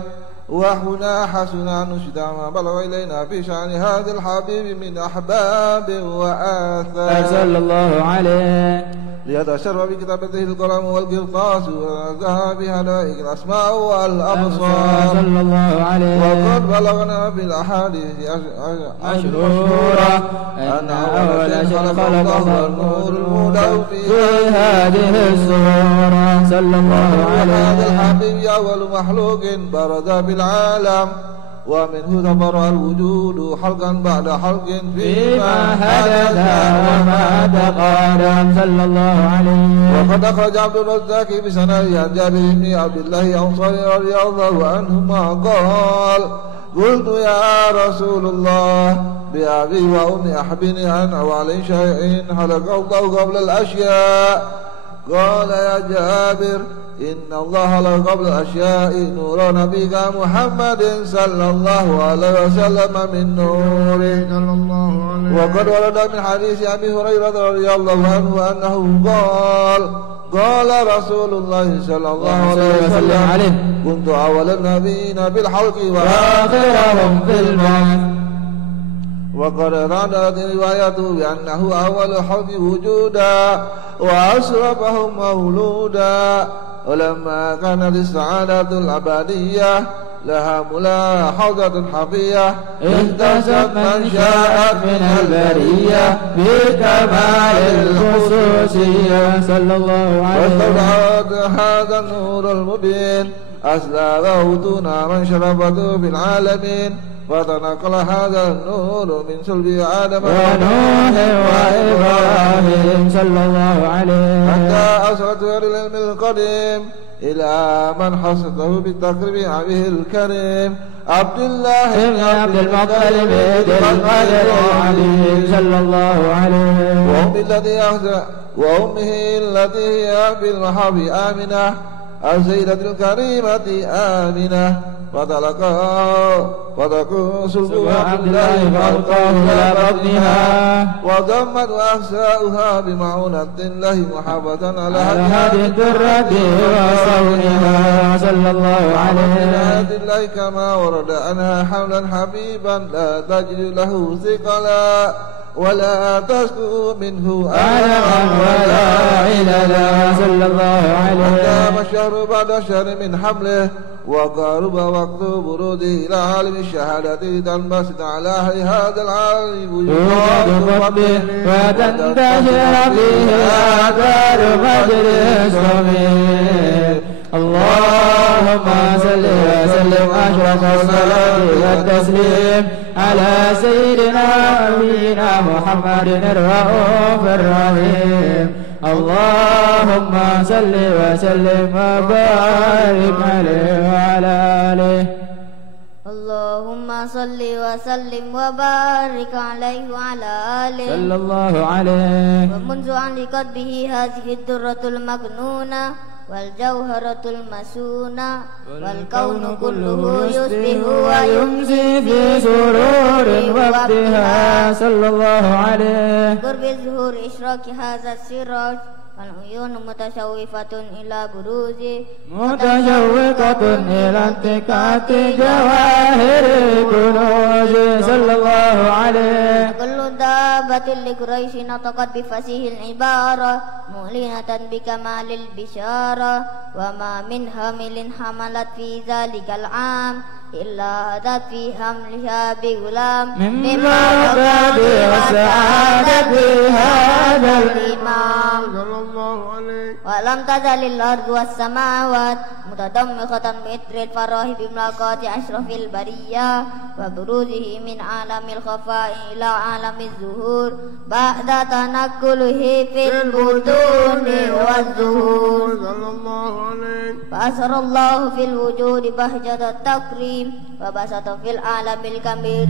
وحنا حسن نشد ما بلغ إلينا في شأن هذا الحبيب من أحباب وآثار صلى الله عليه. ليتشرف بكتابته القلم والقرطاس وذهب هدائق الأسماء والأبصار صلى الله عليه. وقد بلغنا في الأحاديث مشهورة أن أول شيء خلق الله النور المولى في هذه السورة صلى الله عليه. هذا الحبيب أول مخلوق برز بالعالم ومنه تبرأ الوجود حلقا بعد حلق فيما حدث وما تقدم صلى الله عليه. وقد أخرج عبد الرزاق بسنده عن جابر بن عبد الله الأنصاري رضي الله عنهما قال قلت يا رسول الله بأبي وأمي أحبني أن أوعلي شيء خلق الله قبل الأشياء قال يا جابر إن الله خلق قبل الأشياء نور نبيك محمد صلى الله عليه وسلم من نوره صلى الله عليه. وقد ورد من حديث أبي هريرة رضي الله عنه أنه قال رسول الله صلى الله عليه وسلم كنت أول النبيين بالحلق وآخرهم في البعث. وقد ردت روايته بأنه أول الحلق وجودا وأشرفهم مولودا. ولما كانت السعادة الأبدية لها ملاحظة حفية اهتزت من شاءت من البرية بكمال الخصوصية صلى الله عليه. واستودعت هذا النور المبين أسلاغه دون من شرفته في العالمين فتنقل هذا النور من صلب آدم ونوح وإبراهيم صلى الله عليه حتى أسرت العلم القديم إلى من حصته بالتقريب عبه الكريم عبد الله بن عبد المطلب ذي القدر العظيم صلى الله عليه. وأمه التي هي بالمحب آمنة السيدة الكريمة آمنة فتكون سلب عبد الله فألقاه إلى بطنها وضمت وأحساؤها بمعونة الله محبة على هذه الدرة وصونها صلى الله عليه. الله كما ورد أنها حملا حبيبا لا تجد له ثقلا ولا تسكو منه ألما ولا عللا صلى الله عليه. قام الشهر بعد شهر من حمله وقارب وقت بروده إلى عالم الشهادة تنبسط على هذا العالم وجود فضله وتنتشر فيه آثار قدر اسمه. اللهم صل وسلم أشرف الصلاة والتسليم على سيدنا نبينا محمد الرؤوف الرحيم. اللهم صل وسلم وبارك عليه وعلى آله. اللهم صل وسلم وبارك عليه وعلى آله صلى الله عليه. ومنذ أن لقت به هذه الدرة المكنونة والجوهرة المسونة والكون كله يصبح ويمسي في سرور وابتهاج صلى الله عليه. قرب ظهور إشراق هذا السراج والعيون متشوفة إلى بروزه متشوقة إلى انتكاك جواهر كنوز صلى الله عليه. كل دابة لقريش نطقت بفصيح العبارة معلنة بكمال البشارة وما من حامل حملت في ذلك العام إلا أتت في حملها بغلام مما أتى وسعادة هذا الإمام ولم تزل الأرض والسماوات متضمخة بإثر الفرح بملاقاة أشرف البرية وبروزه من عالم الخفاء إلى عالم الظهور بعد تنقله في البطون والظهور. فأسر الله في الوجود بهجة التكريم وبسط في العالم الكبير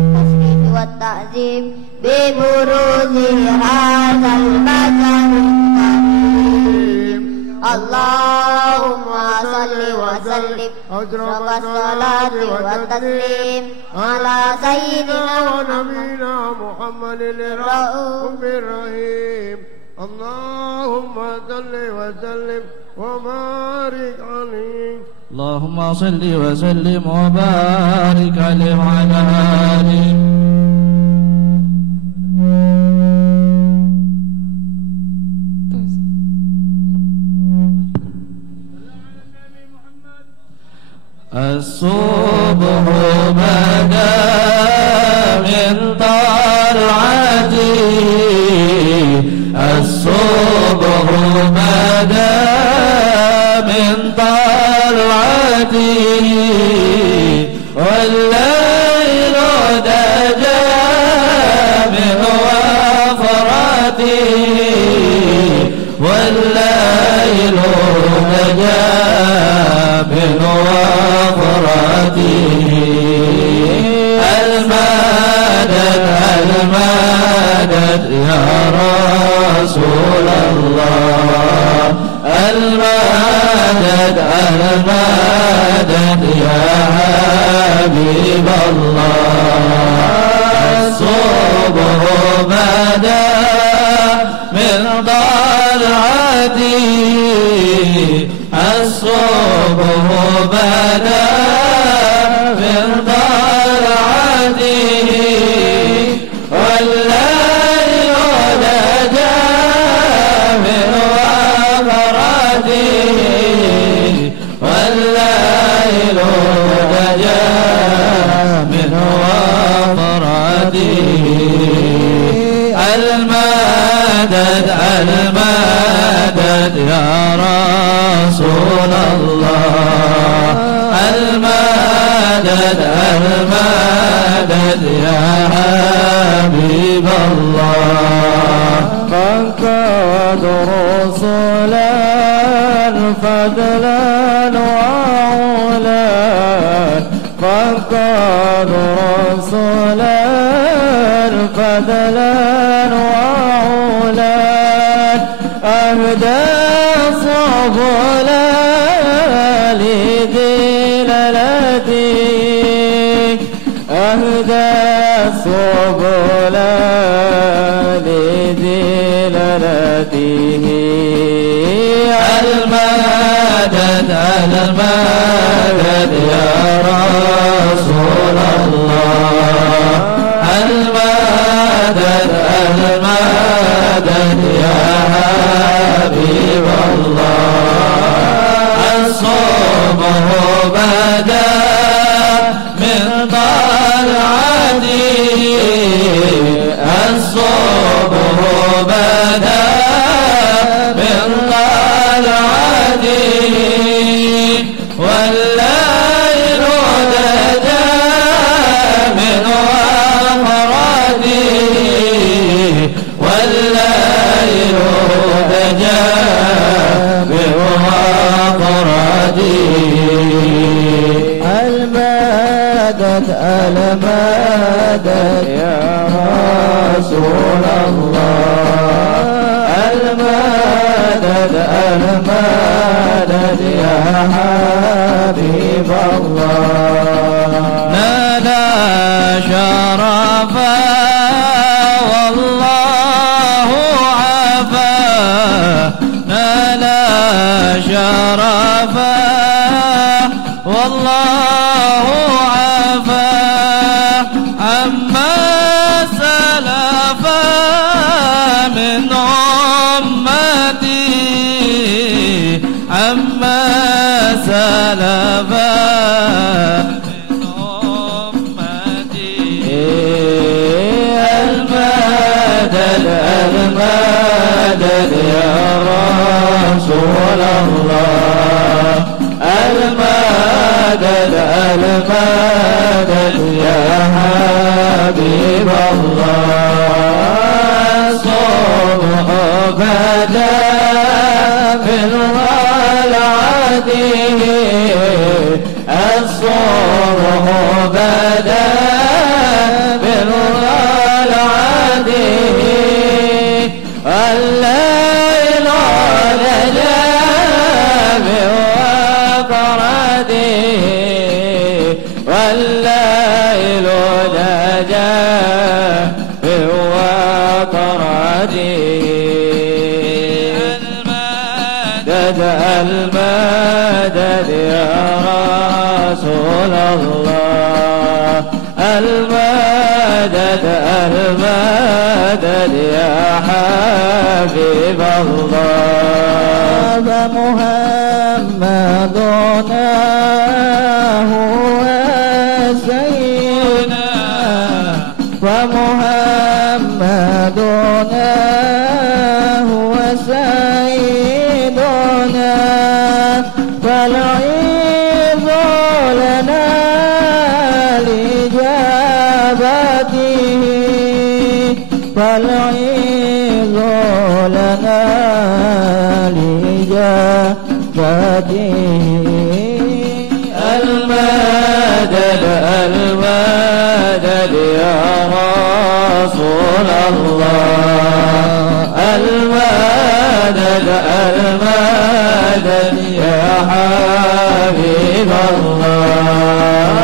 التشريف والتعظيم ببروز هذا المكان الكريم. أشرف الصلاة والتسليم على سيدنا ونبينا محمد الرؤوف الرحيم اللهم صل وسلم وبارك عليه اللهم صل وسلم وبارك عليه وعلى آله الصبح بدا من طلعته الصبح بدا من طلعته والليل دجى من وفرته والليل دجى من وفرته المدد المدد يا رسول الله المدد المدد يا حبيب الله الصبح بدا من طلعته الصبح بدا من طلعته والليل دجى من وفرته والليل دجى من وفرته المدد المدد يا رسول الله المدد المدد يا حبيب الله فانقاد رسلا فضلا وعولا فانقاد رسلا فضلا وعولا أهدى صبلا لدلالتي أهدى صبلا لدلالته المدد المدد يا رسول الله المدد المدد يا حبيب الله الصبح بدا من طلعته الصبح بدا من طلعته والليل دجى من وفرته والليل دجى من وفرته المدد المدد يا رسول الله المدد المدد يا حبيب الله نادى شرفا والله عفا نادى شرفا والله عفا عما سلفا من أمتي عما سلفا من أمتي المدد المدد يا رسول الله المدد المدد يا حبيب الله الصبح بدا من طلعته الصبح بدا من طلعته الليل دجى من وفرته المدد يا رسول الله المدد المدد يا حبيب الله فمحمدنا هو سيدنا فمحمدنا هو سيدنا فالعيب لنا لإجابته فالعيب لنا لإجابته المدد المدد يا رسول الله المدد المدد يا حبيب الله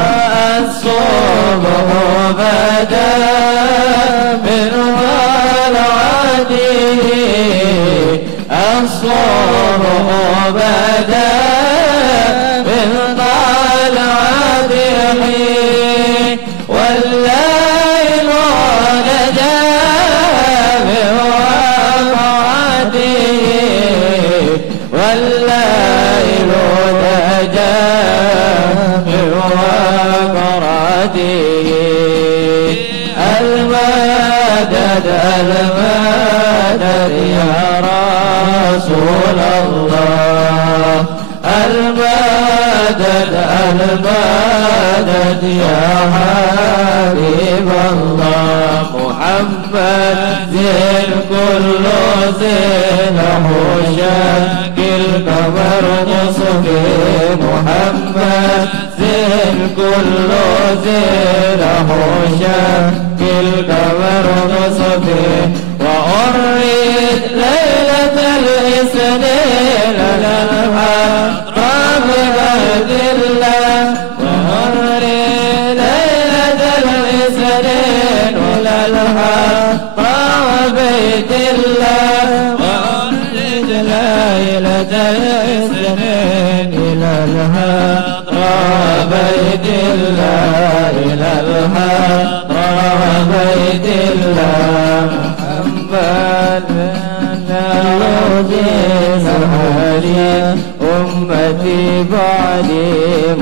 الصبح بدا من طلعته الصبح بدا من طلعته والليل نجا من وقعته والليل نجا من وقعته المدد المدد يا رسول الله المدد المدد يا حبيب الله محمد زين كل زين شكل قمر نصفي محمد زين كل زين شكل قمر نصفي وأريد ليلة الاثنين للحرام بيت الله وأريد ليلة الاثنين للحرام بيت الله وأريد ليلة الاثنين إلى الحرام بيت الله إلى الحرام بيت الله محمد أمتي بعدي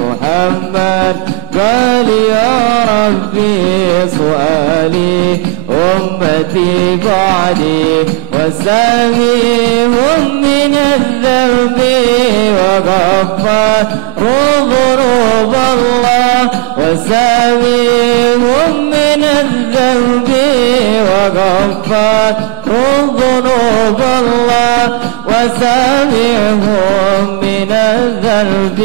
محمد قال يا ربي سؤالي أمتي بعدي وساميهم من الذنب وغفر ذنوب الله وساميهم من الذنب وغفر ذنوب الله وسامحهم من الذنب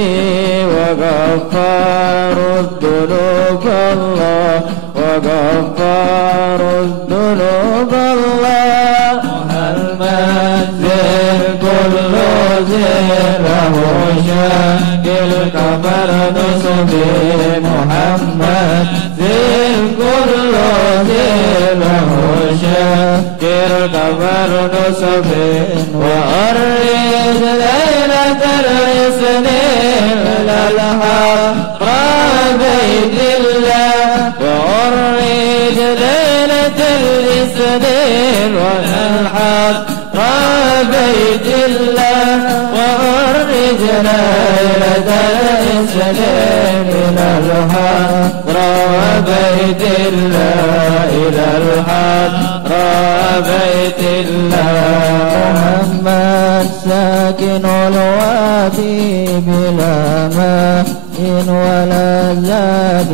وغفار الذنوب الله وغفار الذنوب الله محمد زين كل زين له شكل قمر نصبي محمد زين كل زين له شكل قمر نصبي وأريد ليلة الاثنين للحرام بيت الله وأريد ليلة الاثنين للحرام بيت الله وأريد ليلة الاثنين للحرام بيت الله إلى الحرام بيت الله محمد ساكن الوادي بلا ماء ولا زاد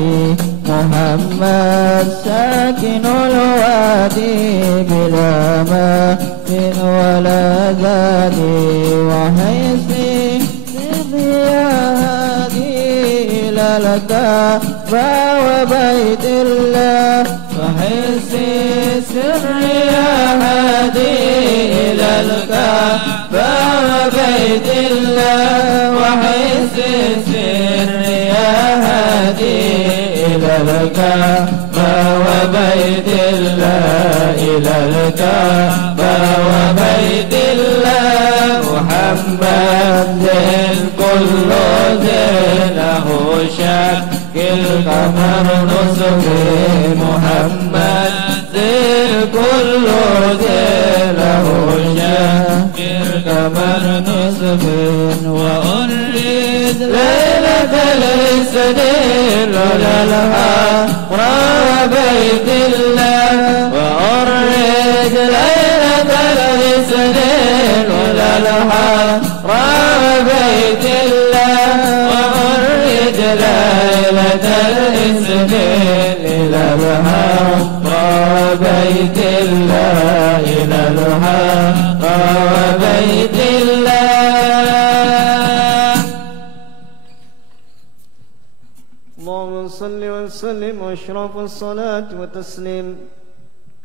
محمد ساكن الوادي بلا ماء ولا زاد وحيثي يا هادي إلى الكعبة وبيت الله وحيثي سر يا هادي إلى الكعبة وبيت الله وحيثي سر يا هادي إلى الكعبة وبيت الله إلى الكعبة وبيت الله محمد زين كل زين له شكل قمر نصف محمد زين كل زين له شكل قمر نصف وأريد ليلة الإسدين لها بيت الله وأريد ليلة الإسدين لها بيت الله وأريد ليلة الإسدين لها بيت الله لها بيت الله. اللهم صل وسلم واشرف الصلاة والتسليم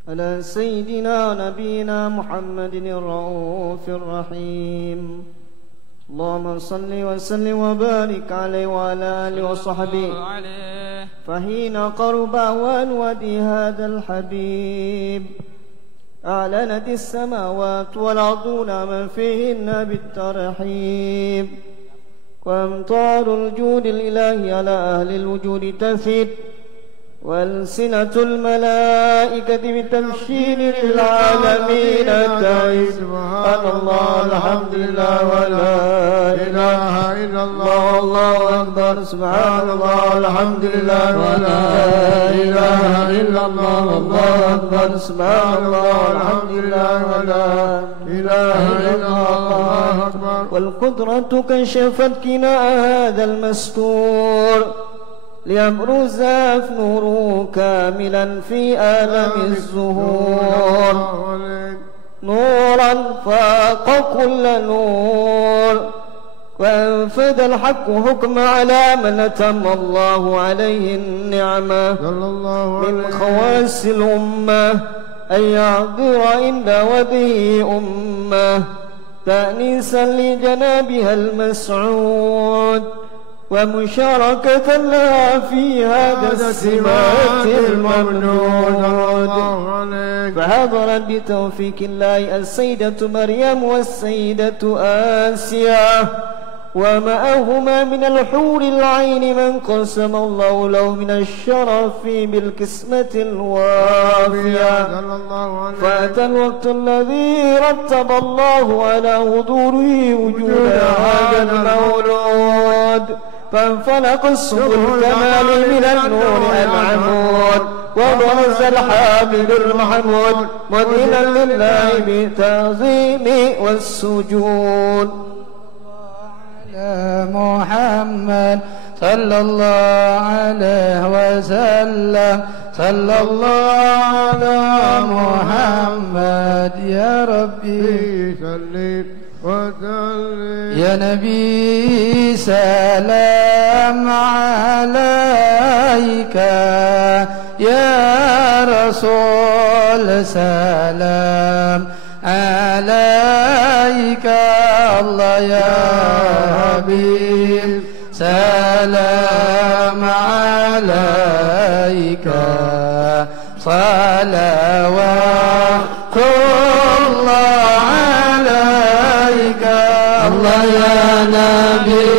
على سيدنا نبينا محمد الرؤوف الرحيم. اللهم صل وسلم وبارك عليه وعلى آله وصحبه فحين قرب أوان هذا الحبيب أعلنت السماوات والأرضون من فيهن بالترحيب وأمطار الجود الإلهي على أهل الوجود تثير وألسنة الملائكة بتبشير للعالمين تعيش سبحان الله الحمد لله ولا إله إلا الله الله أكبر سبحان الله الحمد لله ولا إله إلا الله الله أكبر سبحان الله الحمد لله ولا إله إلا الله أكبر. والقدرة كشفت كناء هذا المستور ليبرز نوره كاملا في عالم الظهور نورا فاق كل نور وأنفذ الحق حكم على من أتم الله عليه النعمة من خواص الأمة أن يعبر عند وجهه أمة تأنيسا لجنابها المسعود ومشاركة لها في هذا السمات الممنون. فحضرت بتوفيق الله السيدة مريم والسيدة آسيا ومعهما من الحور العين من قسم الله له من الشرف بالقسمة الوافية. فأتى الوقت الذي رتب الله على حضوره وجود هذا المولود فانفلق السبل الكمال من النور العمود وبرز الحامد المحمود مدينا لله بالتعظيم والسجود. محمد صلى الله عليه وسلم صلى الله على محمد يا ربي صلي وسلم يا نبي سلام عليك يا رسول سلام عليك الله يا حبيب سلام عليك صلوات الله عليك الله يا نبي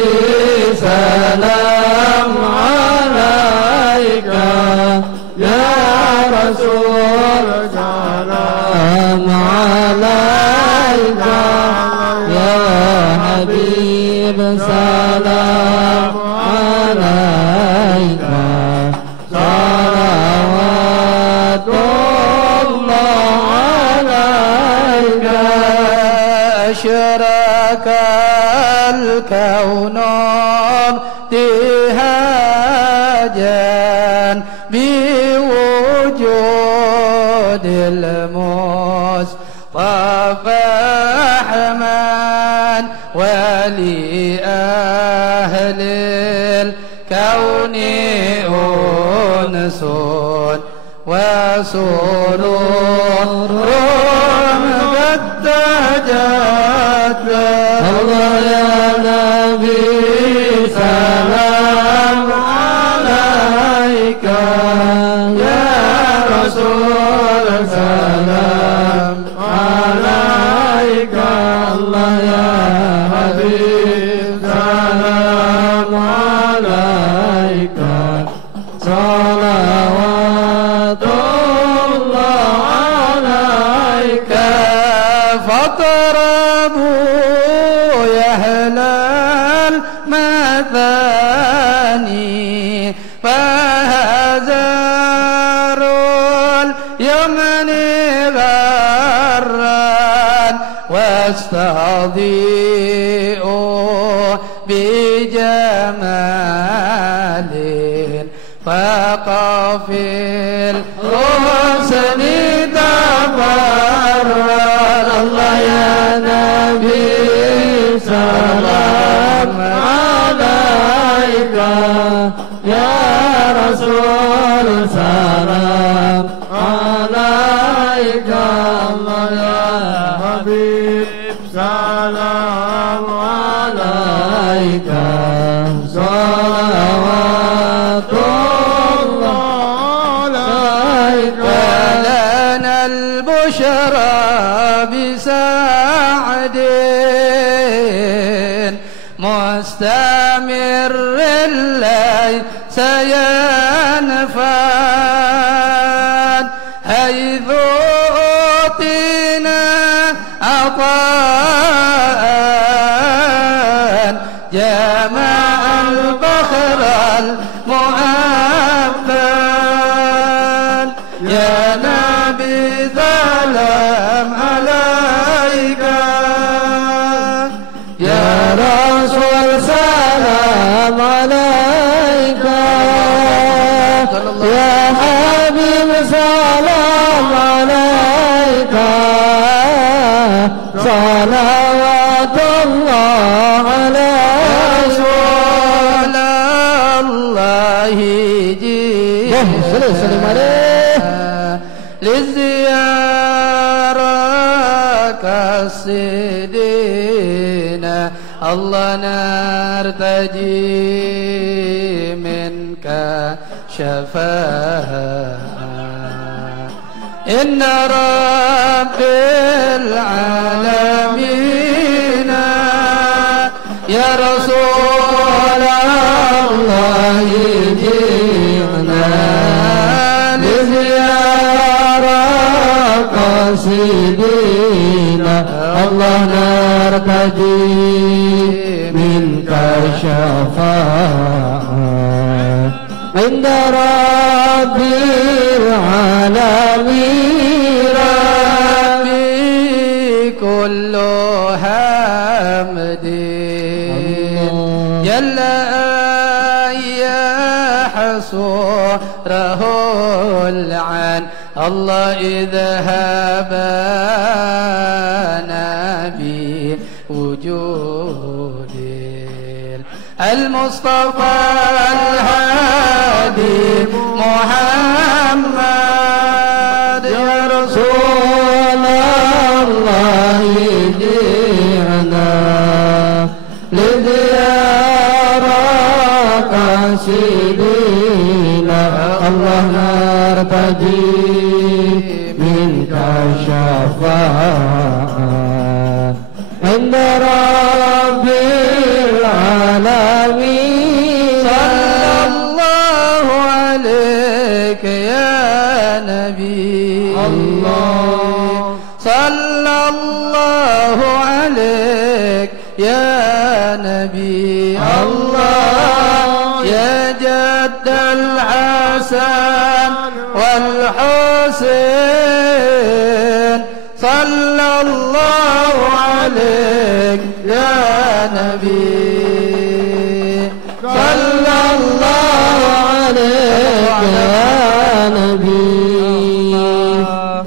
سلام عليك يا رسول سلام عليك يا حبيب سلام عليك صلوات الله عليك. أشرك الكون ابتهاجا بوجود المصطفى أحمد ولأهل الكون أنس وسرور قد تجت الله يا نبي سلام عليك يا رسول سلام عليك الله يا ثاني فهزار اليمن غران واستضيء بجمال فقف الحسن تبرر الله يا نبي سلام عليك يا رسول سلام عليك الله يا حبيب سلام عليك صلوات الله عليك لنا البشرى بسعد مستمر ليس ينفاد حيث أوتينا عطاء جمع البحر المعبد يا نبي سلام عليك يا رسول سلام عليك يا حبيب سلام عليك صلوات الله عليك رسول الله جئنا للزيارة كالسدين الله نرتجي منك شفاعة إن رب العالمين يا رسول الله جئنا لزيارة قاصدين الله نرتجي منك شفاعة عند رب العالمين ربي كل حمد جل يحصره العن الله إذا هبانا بوجود المصطفى الهادي محمد يا رسول الله جئنا لزيارة قاصدين الله نرتجي منك شفاعة عند رب العالمين صلى الله عليك يا نبي الله صلى الله عليك يا نبي الله يا جد الحسن والحسين صلى الله عليك يا نبي صلى الله عليك يا نبي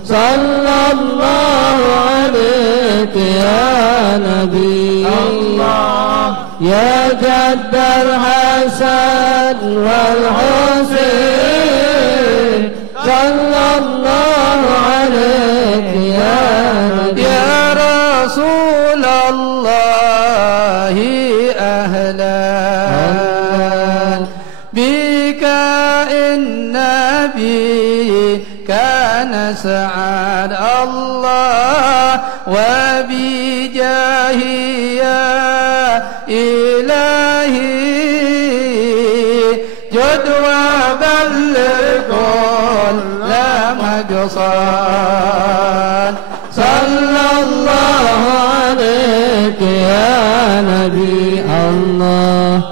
صلى الله عليك يا نبي الله يا جد الحسن والحسين صلى الله عليك يا نبي يا رسول الله أهلا بك النبي كان سعد الله وبجاه يا إلهي جد وبلغ كل مقصد صلى الله عليك يا نبي الله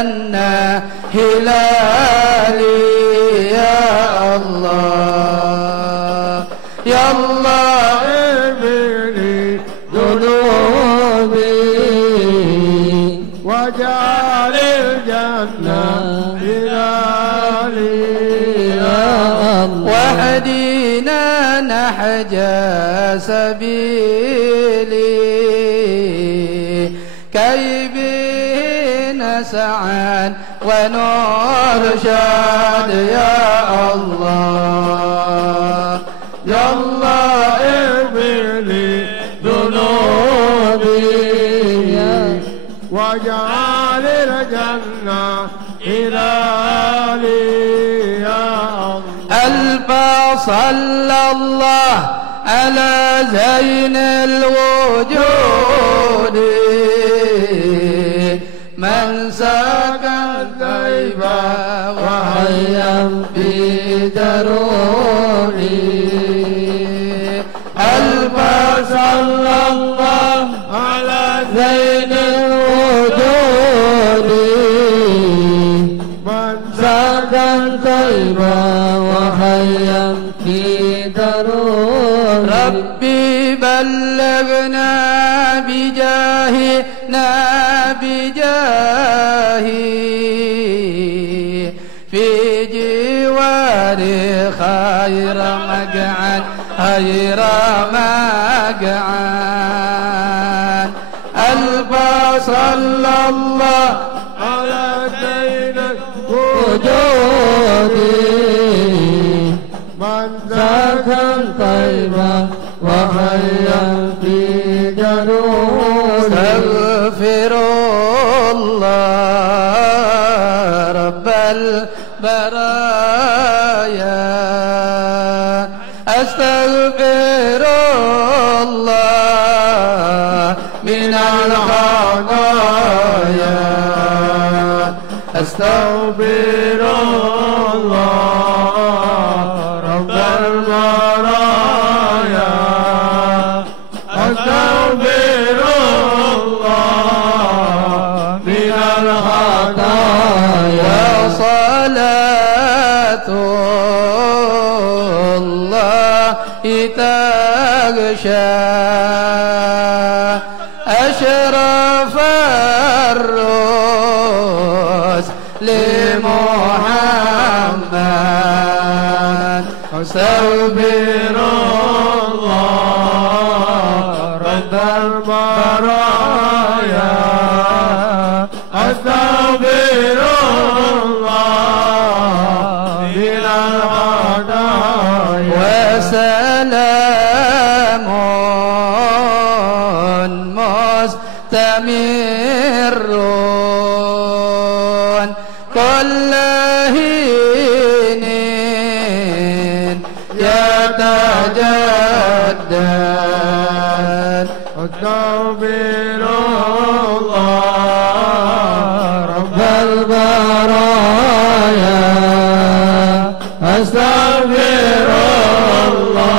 الجنة هلالي يا الله يا الله اغفر لي ذنوبي واجعل الجنة هلالي يا الله واهدنا نحج سبيلي كي به نسعد ونرشد يا الله يا الله اغفر لي ذنوبي واجعل الجنة هلالي يا الله ألف صلى الله على زين الوجود من سكن طيبا وهيم في دروعي ألف صلى الله على زين الوجود من سكن طيبا وهيم في دروعي ربي بلغنا بجاهنا بجاهي في جوار خير مقعد خير مقعد ألف صلى الله على زين الوجود من سكن طيبا وخيا في جنود استغفر الله رب البرايا استغفر الله من الخطايا استغفر الله رب البرايا استغفر الله من الخطايا صلاة الله تغشى أشرف الرؤوس لمحمد استغفر الله رب البرايا استغفر الله من الخطايا وسلام مستمر كل حين يتجدد استغفر الله رب البرايا استغفر الله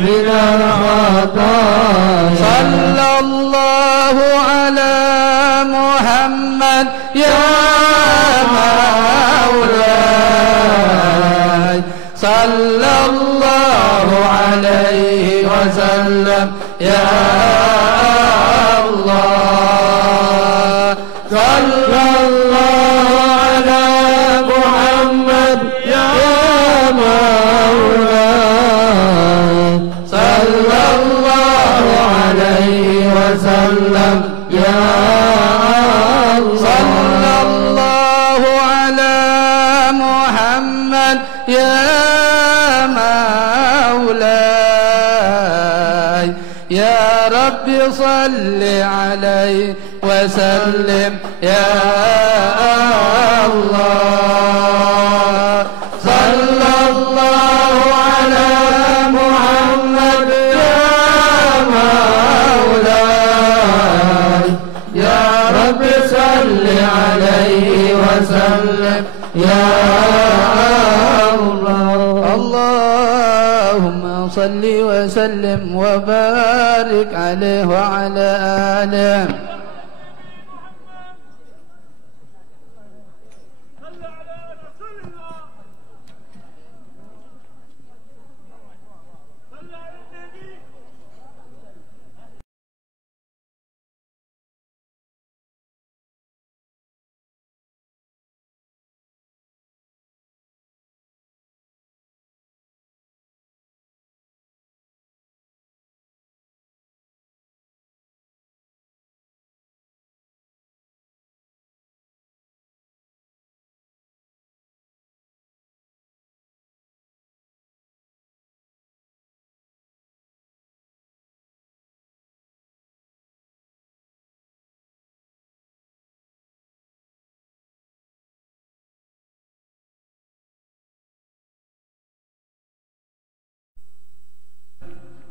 من الخطايا صلى الله على محمد يا مولاي صلى الله عليه وسلم يا الله صلى الله على محمد يا مولاي صلى الله عليه وسلم يا صلى الله على محمد يا مولاي يا رب صل عليه وسلم يا الله صلى الله على محمد يا مولاي يا رب صل عليه وسلم يا الله اللهم صل وسلم وبارك عليه وعلى آله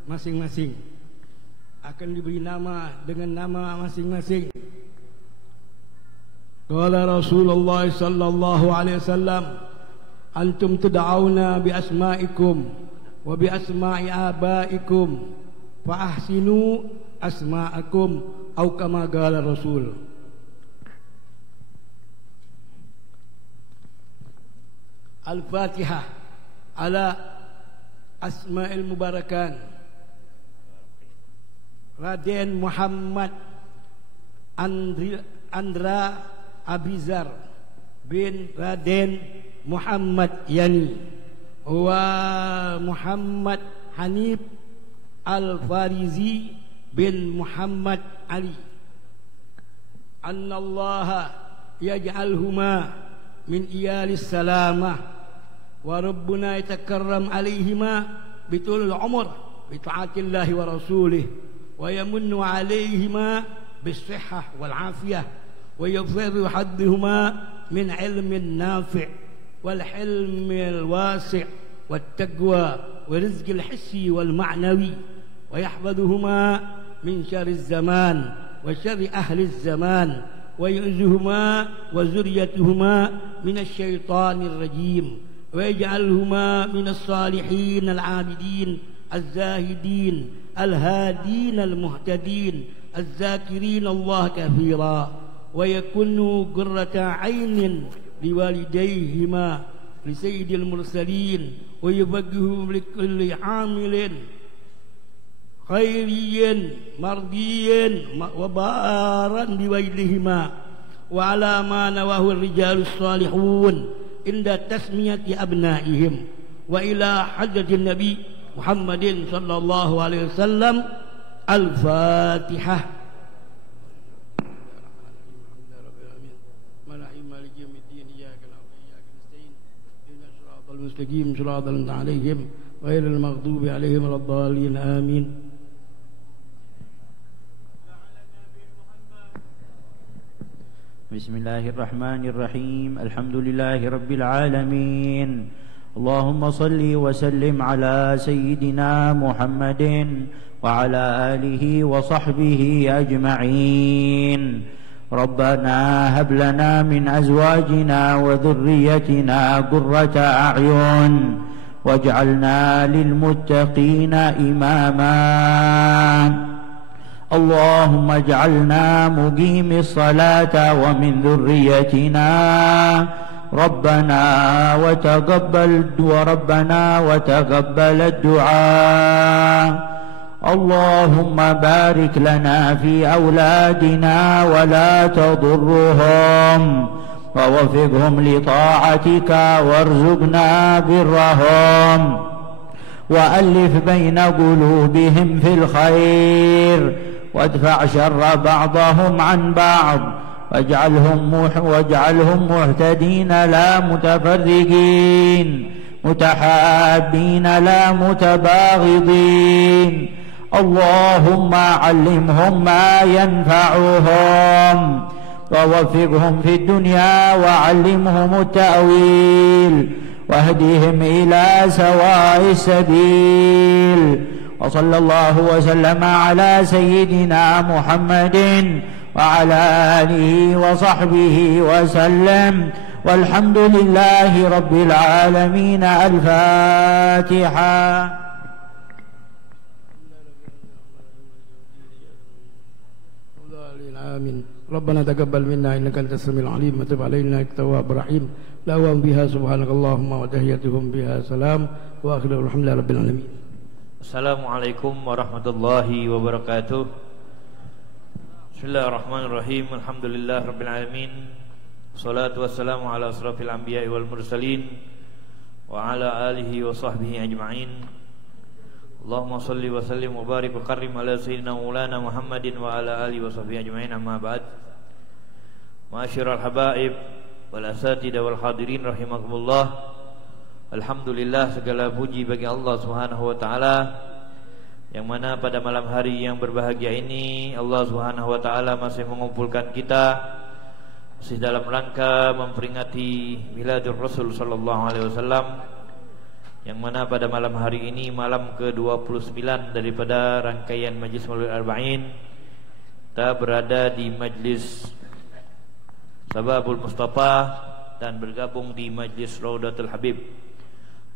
masing-masing. Akan diberi nama dengan nama masing-masing. Qala Rasulullah sallallahu alaihi wasallam, antum tud'auna bi asma'ikum wa bi asma'i abaikum fa ahsinu asma'akum au kama qala Rasul. Al-Fatihah ala asma'il mubarakan Raden Muhammad Andra Abizar bin Raden Muhammad Yani wa Muhammad Hanif Al-Farizi bin Muhammad Ali, annallaha yaj'alhuma min iyalis salamah wa rabbuna yatakarram alaihima bitul umur bi taatillahi wa rasulih wa yamunnu alaihima bis-sihhah wal afiyah wa yaghfiru haddihuma min ilmin nafi' wal hilmil wasi' wat taqwa wa rizqil hissi wal ma'nawi wa yahfazuhuma min syarriz zaman wa syarri ahliz zaman wa yu'zuhuma wa zurriyyatuhuma minasy syaithanir rajim wa yaj'alhuma minas salihin al-'abidin az-zahidin al-hadin al-muhtadin az-zakirin Allah katsira wa yakunu qurrata 'ainin liwalidayhima li sayyidil mursalin wa yubaghihu likulli 'amilin khairin mardiyin wa baran biwailihima wa ala ma nawahu ar-rijalus salihun inda tasmiyati abnaihim wa ila hadratin nabi Muhammadin sallallahu alaihi wasallam. Al-Fatihah. Mustaqim shiratal ladzina alaihim ghairil maghdubi alaihim waladdallin amin. Bismillahirrahmanirrahim. Alhamdulillahi rabbil alamin. Allahumma salli wa sallim ala sayyidina Muhammadin wa ala alihi wa sahbihi ajma'in. Rabbana hab lana min azwajina wa dhurriyyatina qurrata a'yun waj'alna lil muttaqina imama. Allahumma ij'alna muqimis salata wa min dhurriyyatina Rabbana wa taqabbal ad-du'a. Allahumma barik lana fi awladina wa la tadurruhum wa wafiqhum li ta'atika warzuqna birrahum wa alif bayna qulubihim fil khair wadfa' sharra ba'dahum an ba'd waj'alhum muhtadina la mutafarriqin mutahabbina la mutabaghidin. Allahumma 'allimhum ma yanfa'uhum wa waffiqhum fid dunya wa 'allimhum at-ta'wil wahdihim ila sawa'is sabil. Wa sallallahu wa sallama ala sayyidina Muhammadin wa ala alihi wa sahbihi wa sallam. Walhamdulillahi rabbil alamin. Al-Fatiha. آمين. ربنا تقبل منا إنك أنت السميع العليم وتب علينا إنك التواب الرحيم. لهم بها سبحانك اللهم وتحيتهم بها سلام وآخر الحمد لله رب العالمين. Assalamualaikum warahmatullahi wabarakatuh. Bismillahirrahmanirrahim. Alhamdulillah rabbil alamin. Salatu wassalamu ala asrafil anbiya'i wal mursalin wa ala alihi wa sahbihi ajma'in. Allahumma salli wa sallim wa barik wa karrim ala sayyidina maulana Muhammadin wa ala alihi wa sahbihi ajma'in. Amma ba'd. Ma'asyiral habaib wal asatidah wal hadirin rahimakumullah. Alhamdulillah, segala puji bagi Allah Subhanahu wa taala yang mana pada malam hari yang berbahagia ini Allah Subhanahu wa taala masih mengumpulkan kita masih dalam rangka memperingati miladur Rasul sallallahu alaihi wasallam yang mana pada malam hari ini malam ke-29 daripada rangkaian Majlis Maulid Arba'in, kita berada di Majlis Sababul Mustafa dan bergabung di Majlis Raudatul Habib.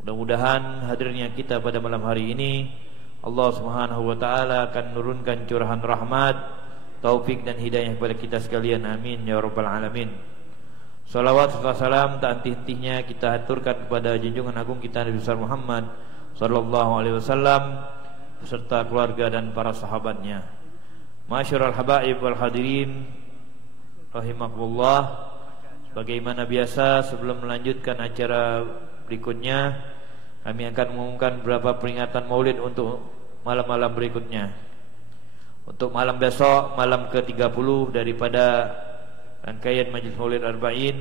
Mudah-mudahan hadirnya kita pada malam hari ini Allah Subhanahu wa taala akan menurunkan curahan rahmat, taufik dan hidayah kepada kita sekalian. Amin ya rabbal alamin. Salawat serta salam tak henti-hentinya kita haturkan kepada junjungan agung kita Nabi besar Muhammad sallallahu alaihi wasallam beserta keluarga dan para sahabatnya. Masyarul habaib wal hadirin rahimakumullah. Sebagaimana biasa, sebelum melanjutkan acara berikutnya, kami akan mengumumkan beberapa peringatan Maulid untuk malam-malam berikutnya. Untuk malam besok, malam ke-30 daripada rangkaian Majlis Maulid Arba'in,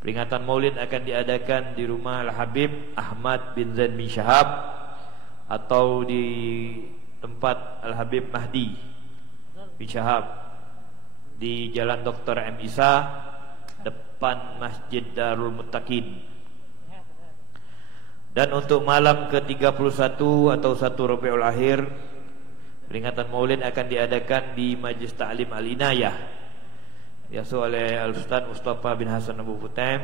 peringatan Maulid akan diadakan di rumah Al-Habib Ahmad bin Zain bin Syahab atau di tempat Al-Habib Mahdi bin Syahab di Jalan Dr. M. Isa, depan Masjid Darul Muttaqin. Dan untuk malam ke-31 atau 1 Rabiul Akhir, peringatan Maulid akan diadakan di Majlis Ta'lim Al-Inayah, diasuh oleh Al-Ustaz Mustafa bin Hasan Abu Futem,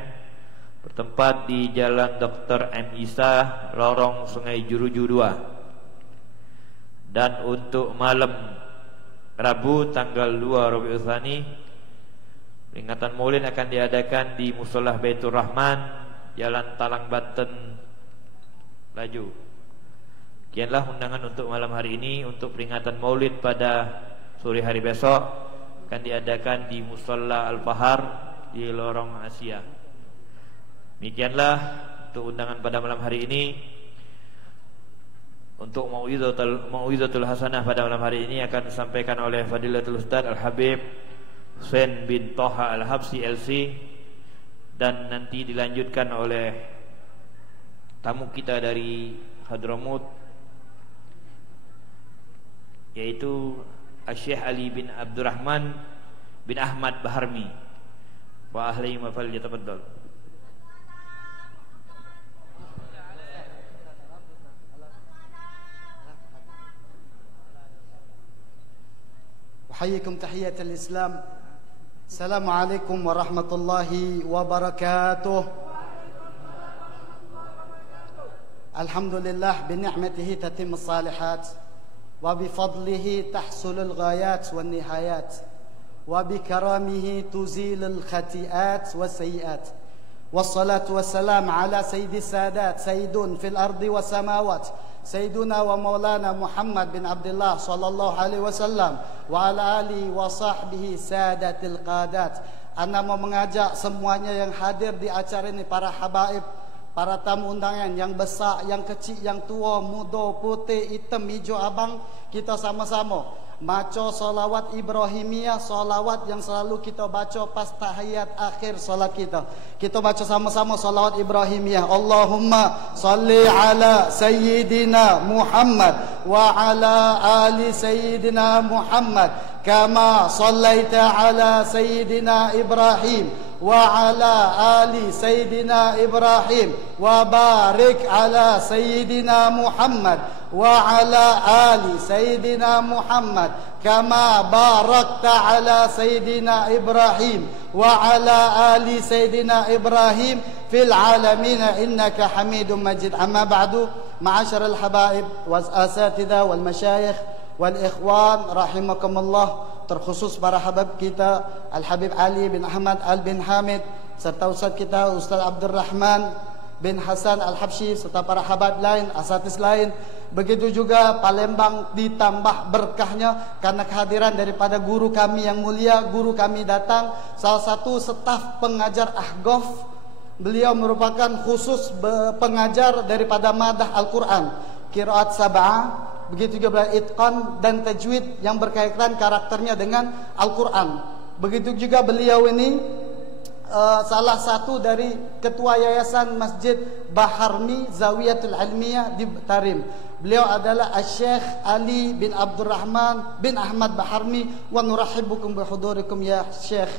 bertempat di Jalan Dr. M. Isa, Lorong Sungai Juruju 2. Dan untuk malam Rabu tanggal 2 Rabiul Tsani, peringatan Maulid akan diadakan di Musholah Baitur Rahman, Jalan Talang Banten, Laju. Sekianlah undangan untuk malam hari ini. Untuk peringatan Maulid pada sore hari besok akan diadakan di Mushola Al-Fahar di Lorong Asia. Demikianlah untuk undangan pada malam hari ini. Untuk mau'izatul hasanah pada malam hari ini akan disampaikan oleh Fadilatul Ustaz Al-Habib Husain bin Toha Al-Habsi LC, dan nanti dilanjutkan oleh tamu kita dari Hadramut, yaitu Syekh Ali bin Abdurrahman bin Ahmad Baharmi. Wa ahli mafal yatafaddal. أحييكم تحية الإسلام. السلام عليكم ورحمة الله وبركاته. الحمد لله بنعمته تتم الصالحات وبفضله تحصل الغايات والنهايات وبكرامه تزيل الخطيئات والسيئات والصلاة والسلام على سيد السادات سيد في الأرض والسماوات سيدنا ومولانا محمد بن عبد الله صلى الله عليه وسلم وعلى آله وصحبه سادة القادات. Ana mau mengajak semuanya yang hadir di acara ini, para habaib, para tamu undangan yang besar, yang kecil, yang tua, muda, putih, hitam, hijau, abang, kita sama-sama baca salawat Ibrahimiyah, salawat yang selalu kita baca pas tahiyat akhir salat kita. Kita baca sama-sama salawat Ibrahimiyah. Allahumma salli ala Sayyidina Muhammad wa ala ali Sayyidina Muhammad kama sallaita ala Sayyidina Ibrahim wa ala ali Sayyidina Ibrahim wa barik ala Sayyidina Muhammad wa ala ali Sayyidina Muhammad kama barakta ala Sayyidina Ibrahim wa ala ali Sayyidina Ibrahim fil alamin innaka Hamidum Majid. Amma ba'du, ma'asyar al-habaib wal asatidha wal masyayikh wal ikhwan rahimakumullah, terkhusus para habib kita Al-Habib Ali bin Ahmad Al bin Hamid, serta ustaz kita Ustaz Abdurrahman bin Hasan Al-Habsyi, serta para habib lain, asatis lain. Begitu juga Palembang ditambah berkahnya karena kehadiran daripada guru kami yang mulia. Guru kami datang, salah satu staf pengajar Ahqaf. Beliau merupakan khusus pengajar daripada madah Al-Quran, qiraat sab'ah, begitu juga itqan dan tajwid yang berkaitan karakternya dengan Al-Quran. Begitu juga beliau ini salah satu dari ketua yayasan Masjid Baharmi Zawiyatul Ilmiyah di Tarim. Beliau adalah Syekh Ali bin Abdurrahman bin Ahmad Baharmi, wa nurahibukum bihudurikum ya Syekh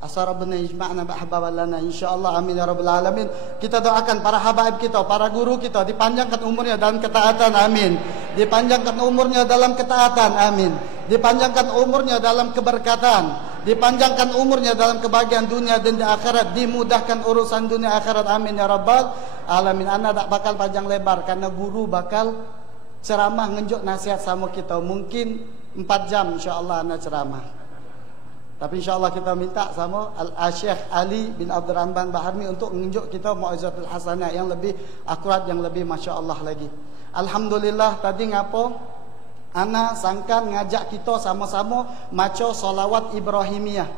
Asa Rabbana ijma'na ba'ahbab lana insyaallah amin ya rabbal alamin. Kita doakan para habaib kita, para guru kita dipanjangkan umurnya dalam ketaatan amin. Dipanjangkan umurnya dalam ketaatan amin. Dipanjangkan umurnya dalam keberkatan, dipanjangkan umurnya dalam kebahagiaan dunia dan di akhirat, dimudahkan urusan dunia akhirat amin ya rabbal alamin. Ana tak bakal panjang lebar karena guru bakal ceramah ngenjuk nasihat sama kita mungkin 4 jam insyaallah ana ceramah. Tapi insyaAllah kita minta sama Al-Syekh Ali bin Abdurrahman Baharmi untuk menunjuk kita Mau'izatul Hasanah yang lebih akurat, yang lebih Masya Allah lagi. Alhamdulillah tadi ngapo ana sangkan ngajak kita sama-sama maca solawat Ibrahimiyah.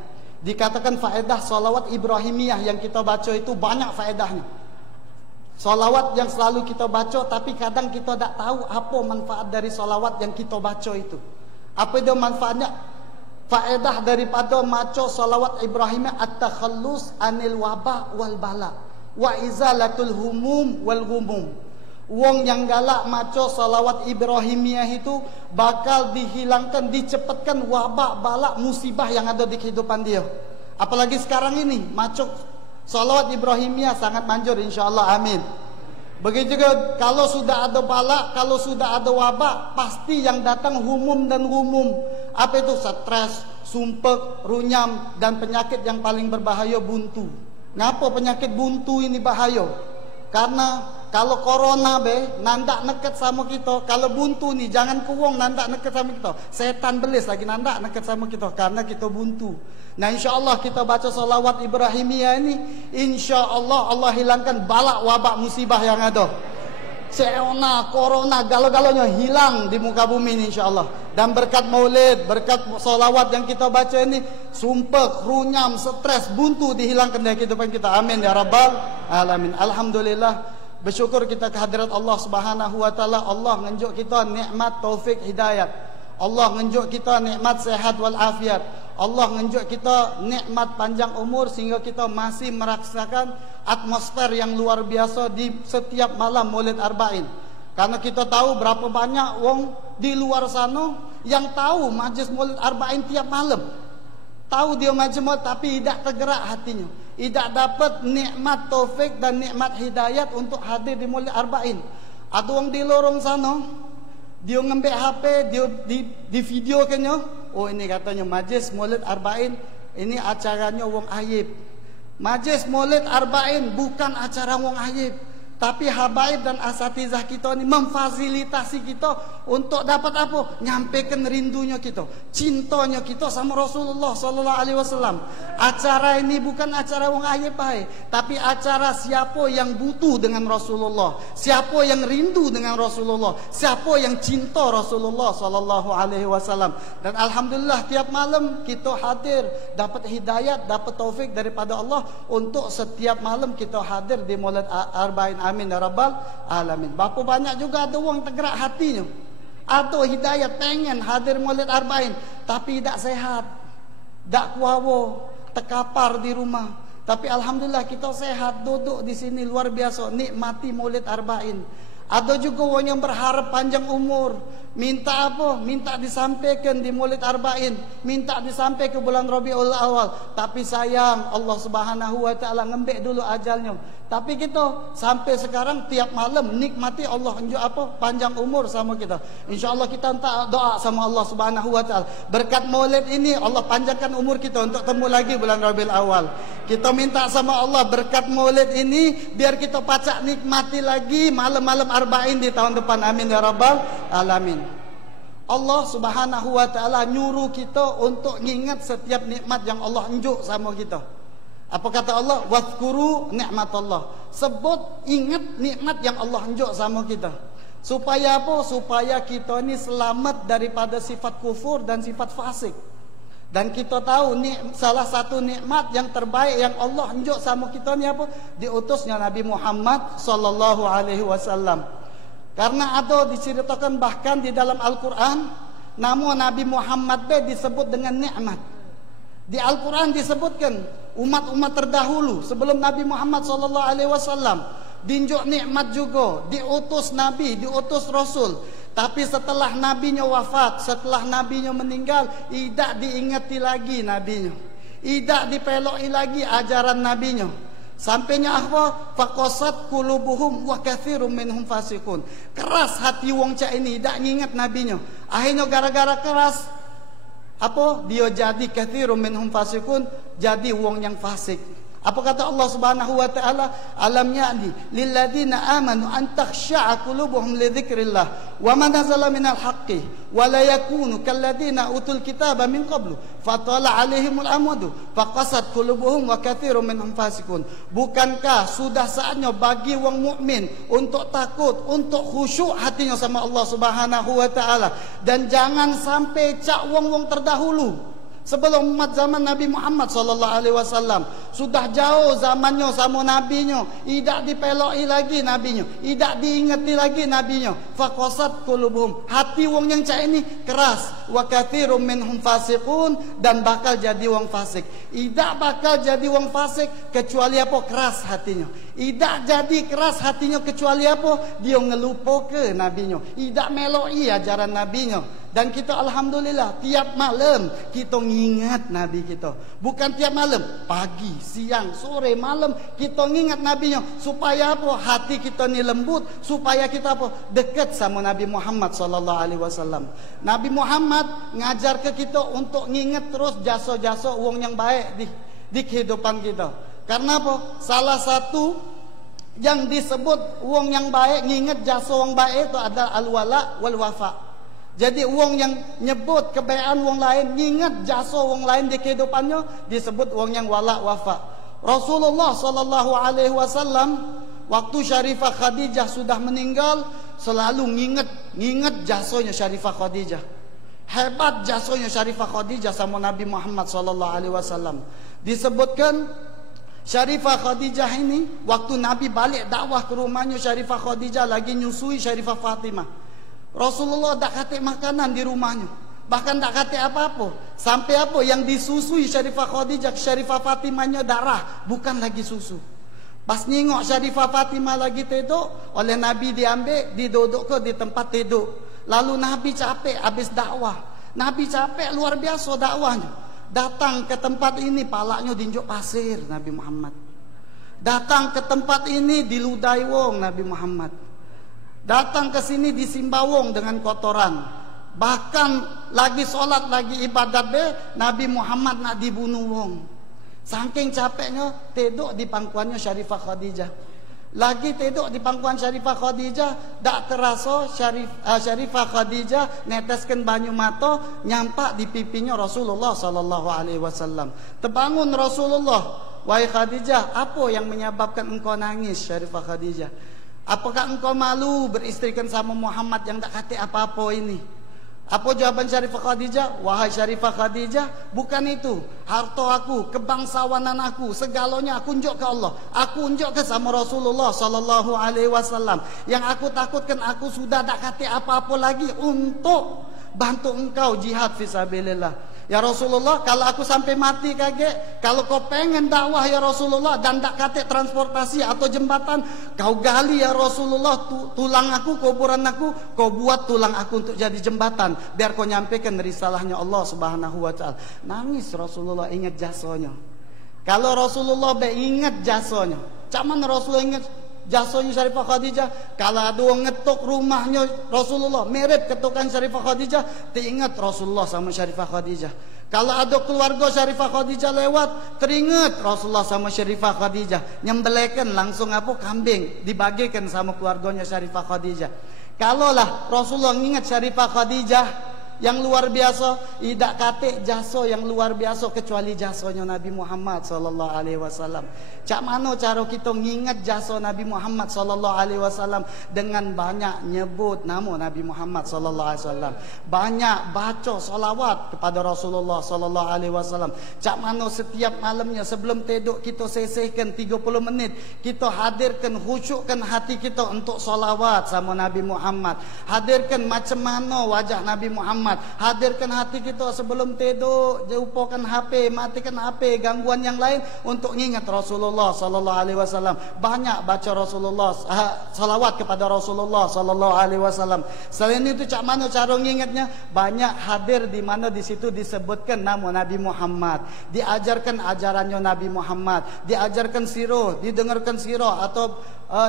Dikatakan faedah solawat Ibrahimiyah yang kita baca itu banyak faedahnya. Solawat yang selalu kita baca tapi kadang kita tak tahu apa manfaat dari solawat yang kita baca itu. Apa dia manfaatnya? Faedah daripada maca salawat Ibrahim at-takhallus anil wabah wal bala wa izalatul humum wal ghumum. Wong yang galak maca salawat Ibrahimiyah itu bakal dihilangkan, dicepatkan wabah bala musibah yang ada di kehidupan dia. Apalagi sekarang ini maca salawat Ibrahimiyah sangat manjur insyaallah amin. Begitu juga kalau sudah ada bala, kalau sudah ada wabak, pasti yang datang humum dan humum. Apa itu? Stres, sumpek, runyam, dan penyakit yang paling berbahaya buntu. Ngapa penyakit buntu ini bahaya? Karena kalau corona nandak neket sama kita. Kalau buntu nih jangan kuwong nandak neket sama kita. Setan belis lagi nandak neket sama kita karena kita buntu. Nah insyaallah kita baca salawat Ibrahimiyah ini, insyaallah Allah hilangkan balak wabak musibah yang ada. Corona, corona, galo-galonya hilang di muka bumi ini insyaallah. Dan berkat maulid, berkat salawat yang kita baca ini, sumpek, runyam, stres, buntu dihilangkan dari kehidupan kita. Amin ya rabbal alamin. Alhamdulillah, bersyukur kita kehadirat Allah Subhanahu wa taala. Allah ngenjuk kita nikmat taufik hidayat. Allah ngenjuk kita nikmat sehat wal afiat. Allah ngenjuk kita nikmat panjang umur sehingga kita masih merasakan atmosfer yang luar biasa di setiap malam Maulid Arba'in. Karena kita tahu berapa banyak wong di luar sana yang tahu majlis Maulid Arba'in tiap malam. Tahu dia majlis tapi tidak tergerak hatinya. Tidak dapat nikmat taufik dan nikmat hidayat untuk hadir di Maulid Arba'in. Ada wong di lorong sana, dia ngambil HP, dia di video kenya. Oh ini katanya majlis Maulid Arba'in, ini acaranya wong ayib. Majlis Maulid Arba'in bukan acara wong ayib, tapi habaib dan asatizah kita ini memfasilitasi kita untuk dapat apa? Nyampaikan rindunya kita, cintanya kita sama Rasulullah sallallahu alaihi wasallam. Acara ini bukan acara wong ayib tapi acara siapa yang butuh dengan Rasulullah, siapa yang rindu dengan Rasulullah, siapa yang cinta Rasulullah sallallahu alaihi wasallam. Dan alhamdulillah tiap malam kita hadir, dapat hidayat, dapat taufik daripada Allah untuk setiap malam kita hadir di Maulid Arba'in. Amin ya rabbal alamin. Berapa banyak juga ada orang tergerak hatinya, ada hidayat pengen hadir Maulid Arba'in tapi tidak sehat, tidak kuawo, terkapar di rumah. Tapi alhamdulillah kita sehat, duduk di sini luar biasa nikmati Maulid Arba'in. Ada juga orang yang berharap panjang umur, minta apa? Minta disampaikan di Maulid Arba'in, minta disampaikan ke bulan Rabiul Awal. Tapi sayang Allah Subhanahu wa taala ngembek dulu ajalnya. Tapi kita sampai sekarang tiap malam nikmati Allah unjuk apa? Panjang umur sama kita. InsyaAllah kita minta doa sama Allah Subhanahu wa taala. Berkat Maulid ini Allah panjangkan umur kita untuk temu lagi bulan Rabiul Awal. Kita minta sama Allah berkat Maulid ini biar kita pacak nikmati lagi malam-malam Arba'in di tahun depan. Amin ya rabbal alamin. Allah Subhanahu wa taala nyuruh kita untuk ngingat setiap nikmat yang Allah unjuk sama kita. Apa kata Allah? Wadhkuru ni'matallah. Sebut, ingat nikmat yang Allah unjuk sama kita. Supaya apa? Supaya kita ini selamat daripada sifat kufur dan sifat fasik. Dan kita tahu salah satu nikmat yang terbaik yang Allah unjuk sama kita ni apa? Diutusnya Nabi Muhammad sallallahu alaihi wasallam. Karena ada diceritakan bahkan di dalam Al-Quran, nama Nabi Muhammad disebut dengan nikmat. Di Al-Quran disebutkan umat-umat terdahulu sebelum Nabi Muhammad sallallahu alaihi wasallam dinjuk nikmat juga, diutus Nabi, diutus Rasul. Tapi setelah nabinya wafat, setelah nabinya meninggal, tidak diingati lagi nabinya. Tidak dipeloi lagi ajaran nabinya. Sampainya apa? Faqasat qulubuhum wa katsirum minhum fasiqun. Keras hati wong cak ini, tidak ngingat nabinya. Akhirnya gara-gara keras apa? Dia jadi katsirum minhum fasiqun, jadi wong yang fasik. Apa kata Allah Subhanahu wa taala? Alam ya'ni lil ladzina amanu an takhsha'a qulubuhum li dzikrillah wa ma nazala minal haqqi wa la yakunu kal ladzina utul kitaba min qablu fatala 'alaihimul amadu faqasat qulubuhum wa katsirum minhum fasiqun. Bukankah sudah saatnya bagi wong mukmin untuk takut, untuk khusyuk hatinya sama Allah Subhanahu wa taala, dan jangan sampai cak wong-wong terdahulu. Sebelum umat zaman Nabi Muhammad sallallahu alaihi wasallam, sudah jauh zamannya sama nabinya, tidak dipeloi lagi nabinya, tidak diingati lagi nabinya. Faqasat qulubuhum, hati wong yang cak ini keras, wa katsirum minhum fasiqun, dan bakal jadi wong fasik. Tidak bakal jadi wong fasik kecuali apa? Keras hatinya. Tidak jadi keras hatinya kecuali apa? Dia ngelupo ke nabinya, tidak meloi ajaran nabinya. Dan kita alhamdulillah tiap malam kita ngingat nabi kita. Bukan tiap malam, pagi, siang, sore, malam kita ngingat nabinya. Supaya apa? Hati kita ni lembut, supaya kita apa? Dekat sama Nabi Muhammad sallallahu alaihi wasallam. Nabi Muhammad ngajar ke kita untuk ngingat terus jasa-jasa wong yang baik di kehidupan kita. Karena apa? Salah satu yang disebut wong yang baik, ngingat jasa wong baik itu adalah al-wala wal wafa. Jadi wong yang nyebut kebaikan wong lain, ngingat jasa wong lain di kehidupannya, disebut wong yang wala wafa. Rasulullah sallallahu alaihi wasallam waktu Syarifah Khadijah sudah meninggal, selalu ngingat jasanya Syarifah Khadijah. Hebat jasanya Syarifah Khadijah sama Nabi Muhammad sallallahu alaihi wasallam. Disebutkan Syarifah Khadijah ini waktu Nabi balik dakwah ke rumahnya Syarifah Khadijah lagi nyusui Syarifah Fatimah. Rasulullah tak kata makanan di rumahnya, bahkan tak kata apa-apa. Sampai apa yang disusui Syarifah Khadijah, Syarifah Fatimahnya darah, bukan lagi susu. Pas nengok Syarifah Fatimah lagi tidur, oleh Nabi diambil, diduduk ke di tempat tidur. Lalu Nabi capek habis dakwah. Nabi capek luar biasa dakwahnya. Datang ke tempat ini palaknya diinjak pasir Nabi Muhammad. Datang ke tempat ini diludai wong Nabi Muhammad. Datang ke sini disimbawong dengan kotoran. Bahkan lagi sholat, lagi ibadat Nabi Muhammad nak dibunuh wong. Saking capeknya teduk di pangkuannya Syarifah Khadijah. Lagi teduk di pangkuan Syarifah Khadijah, tak terasa Syarifah Khadijah neteskan banyu mata nyampak di pipinya Rasulullah sallallahu alaihi wasallam. Terbangun Rasulullah, "Wahai Khadijah, apa yang menyebabkan engkau nangis, Syarifah Khadijah? Apakah engkau malu beristrikan sama Muhammad yang tak kata apa-apa ini?" Apa jawaban Syarifah Khadijah? "Wahai Syarifah Khadijah, bukan itu. Harta aku, kebangsawanan aku, segalanya aku unjuk ke Allah. Aku unjuk ke sama Rasulullah sallallahu alaihi wasallam. Yang aku takutkan, aku sudah tak kata apa-apa lagi untuk bantu engkau jihad fisabilillah. Ya Rasulullah, kalau aku sampai mati kaget, kalau kau pengen dakwah ya Rasulullah dan tak kate transportasi atau jembatan, kau gali ya Rasulullah tulang aku, kuburan aku, kau buat tulang aku untuk jadi jembatan, biar kau nyampaikan risalahnya Allah Subhanahu wa taala." Nangis Rasulullah, ingat jasanya. Kalau Rasulullah ingat jasanya, cak mana Rasulullah ingat jasanya Syarifah Khadijah? Kalau ada orang ngetuk rumahnya Rasulullah, mirip ketukan Syarifah Khadijah, teringat Rasulullah sama Syarifah Khadijah. Kalau ada keluarga Syarifah Khadijah lewat, teringat Rasulullah sama Syarifah Khadijah. Nyembelihkan langsung apa? Kambing, dibagikan sama keluarganya Syarifah Khadijah. Kalaulah Rasulullah ingat Syarifah Khadijah yang luar biasa, tidak kate jasa yang luar biasa kecuali jasanya Nabi Muhammad sallallahu alaihi wasallam. Cak mana cara kita ngingat jasa Nabi Muhammad sallallahu alaihi wasallam? Dengan banyak nyebut nama Nabi Muhammad sallallahu alaihi wasallam, banyak baca solawat kepada Rasulullah sallallahu alaihi wasallam. Cak mana setiap malamnya sebelum tidur kita sisihkan 30 menit, kita hadirkan, khusyukkan hati kita untuk solawat sama Nabi Muhammad. Hadirkan macam mana wajah Nabi Muhammad, Muhammad. Hadirkan hati kita sebelum tidur, lupakan HP, matikan HP, gangguan yang lain untuk ingat Rasulullah sallallahu alaihi wasallam. Banyak baca Rasulullah, salawat kepada Rasulullah sallallahu alaihi wasallam. Selain itu cak mana cara mengingatnya? Banyak hadir di mana di situ disebutkan nama Nabi Muhammad, diajarkan ajarannya Nabi Muhammad, diajarkan sirah, didengarkan sirah atau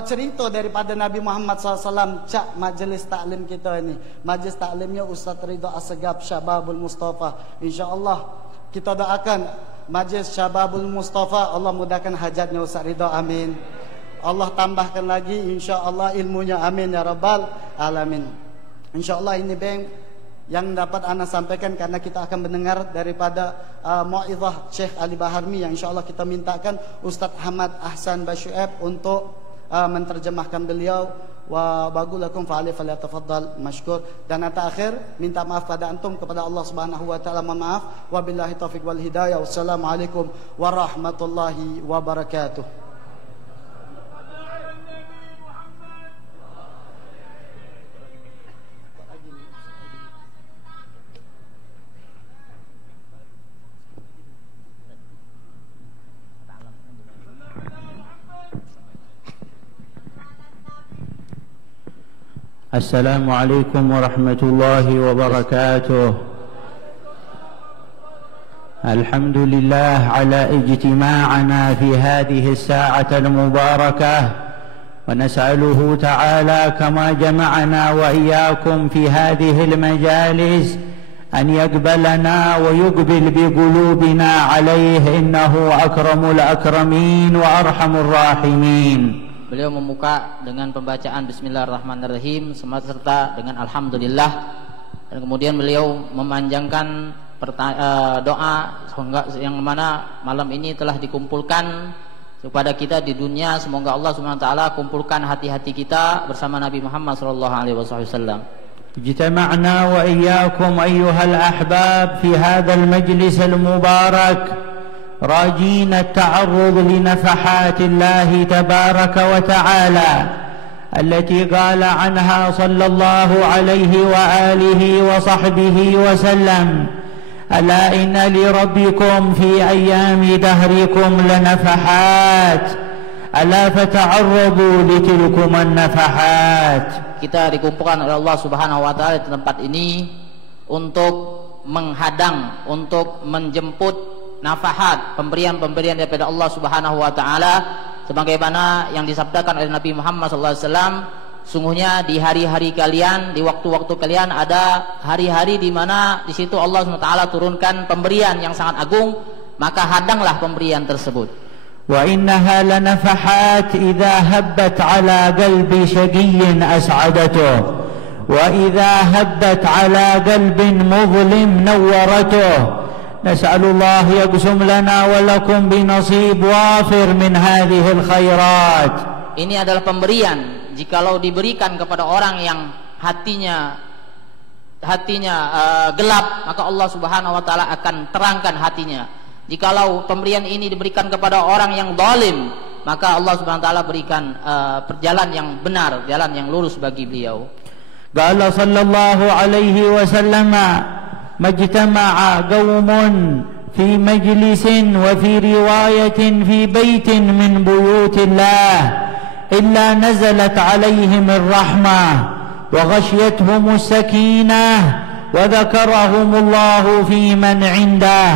cerita daripada Nabi Muhammad SAW. Cak majlis taklim kita ini, majlis taklimnya Ustaz Ridha Assegaf Syababul Mustafa. InsyaAllah kita doakan majlis Syababul Mustafa, Allah mudahkan hajatnya Ustaz Ridha, amin. Allah tambahkan lagi insyaAllah ilmunya, amin ya rabbal alamin. InsyaAllah ini bang yang dapat ana sampaikan, karena kita akan mendengar daripada mau'izah Syekh Ali Baharmi yang insyaallah kita mintakan Ustaz Ahmad Ahsan Basyu'ab untuk menterjemahkan beliau. Wa bagulakum fa'ali falyatafaddal mashkur. Dan yang terakhir minta maaf pada antum, kepada Allah Subhanahu wa taala maaf. Wabillahi taufik wal hidayah. Wassalamualaikum warahmatullahi wabarakatuh. السلام عليكم ورحمة الله وبركاته. الحمد لله على اجتماعنا في هذه الساعة المباركة، ونسأله تعالى كما جمعنا وإياكم في هذه المجالس أن يقبلنا ويقبل بقلوبنا عليه، إنه أكرم الأكرمين وأرحم الراحمين. Beliau membuka dengan pembacaan Bismillahirrahmanirrahim serta dengan Alhamdulillah, dan kemudian beliau memanjangkan doa yang mana malam ini telah dikumpulkan kepada kita di dunia. Semoga Allah Subhanahu wa taala kumpulkan hati-hati kita bersama Nabi Muhammad sallallahu alaihi wasallam. اجتمعنا وإياكم أيها الأحباب في هذا المجلس المبارك راجين التعرض لنفحات الله تبارك وتعالى التي قال عنها صلى الله عليه وآله وصحبه وسلم: ألا إن لربكم في أيام دهركم لنفحات ألا فتعرضوا لتلكم النفحات. Kita dikumpulkan oleh Allah Subhanahu wa taala di tempat ini untuk menghadang, untuk menjemput nafahat, pemberian-pemberian daripada Allah Subhanahu wa taala, sebagaimana yang disabdakan oleh Nabi Muhammad sallallahu alaihi wasallam, sungguhnya di hari-hari kalian, di waktu-waktu kalian ada hari-hari di mana di situ Allah Subhanahu wa taala turunkan pemberian yang sangat agung, maka hadanglah pemberian tersebut. Wa innaha lanafahat idza habbat ala qalbi syaqiyyin as'adatuh wa idza habbat ala qalbin mudlim nawwaratuh. نسأل الله يقسم لنا ولكم بنصيب وافر من هذه الخيرات. Ini adalah pemberian, jikalau diberikan kepada orang yang hatinya gelap, maka Allah Subhanahu wa taala akan terangkan hatinya. Jikalau pemberian ini diberikan kepada orang yang zalim, maka Allah Subhanahu wa taala berikan perjalanan yang benar, jalan yang lurus bagi beliau. Qala sallallahu alaihi wasallam: مجتمع قوم في مجلس وفي رواية في بيت من بيوت الله إلا نزلت عليهم الرحمة وغشيتهم السكينة وذكرهم الله في من عنده.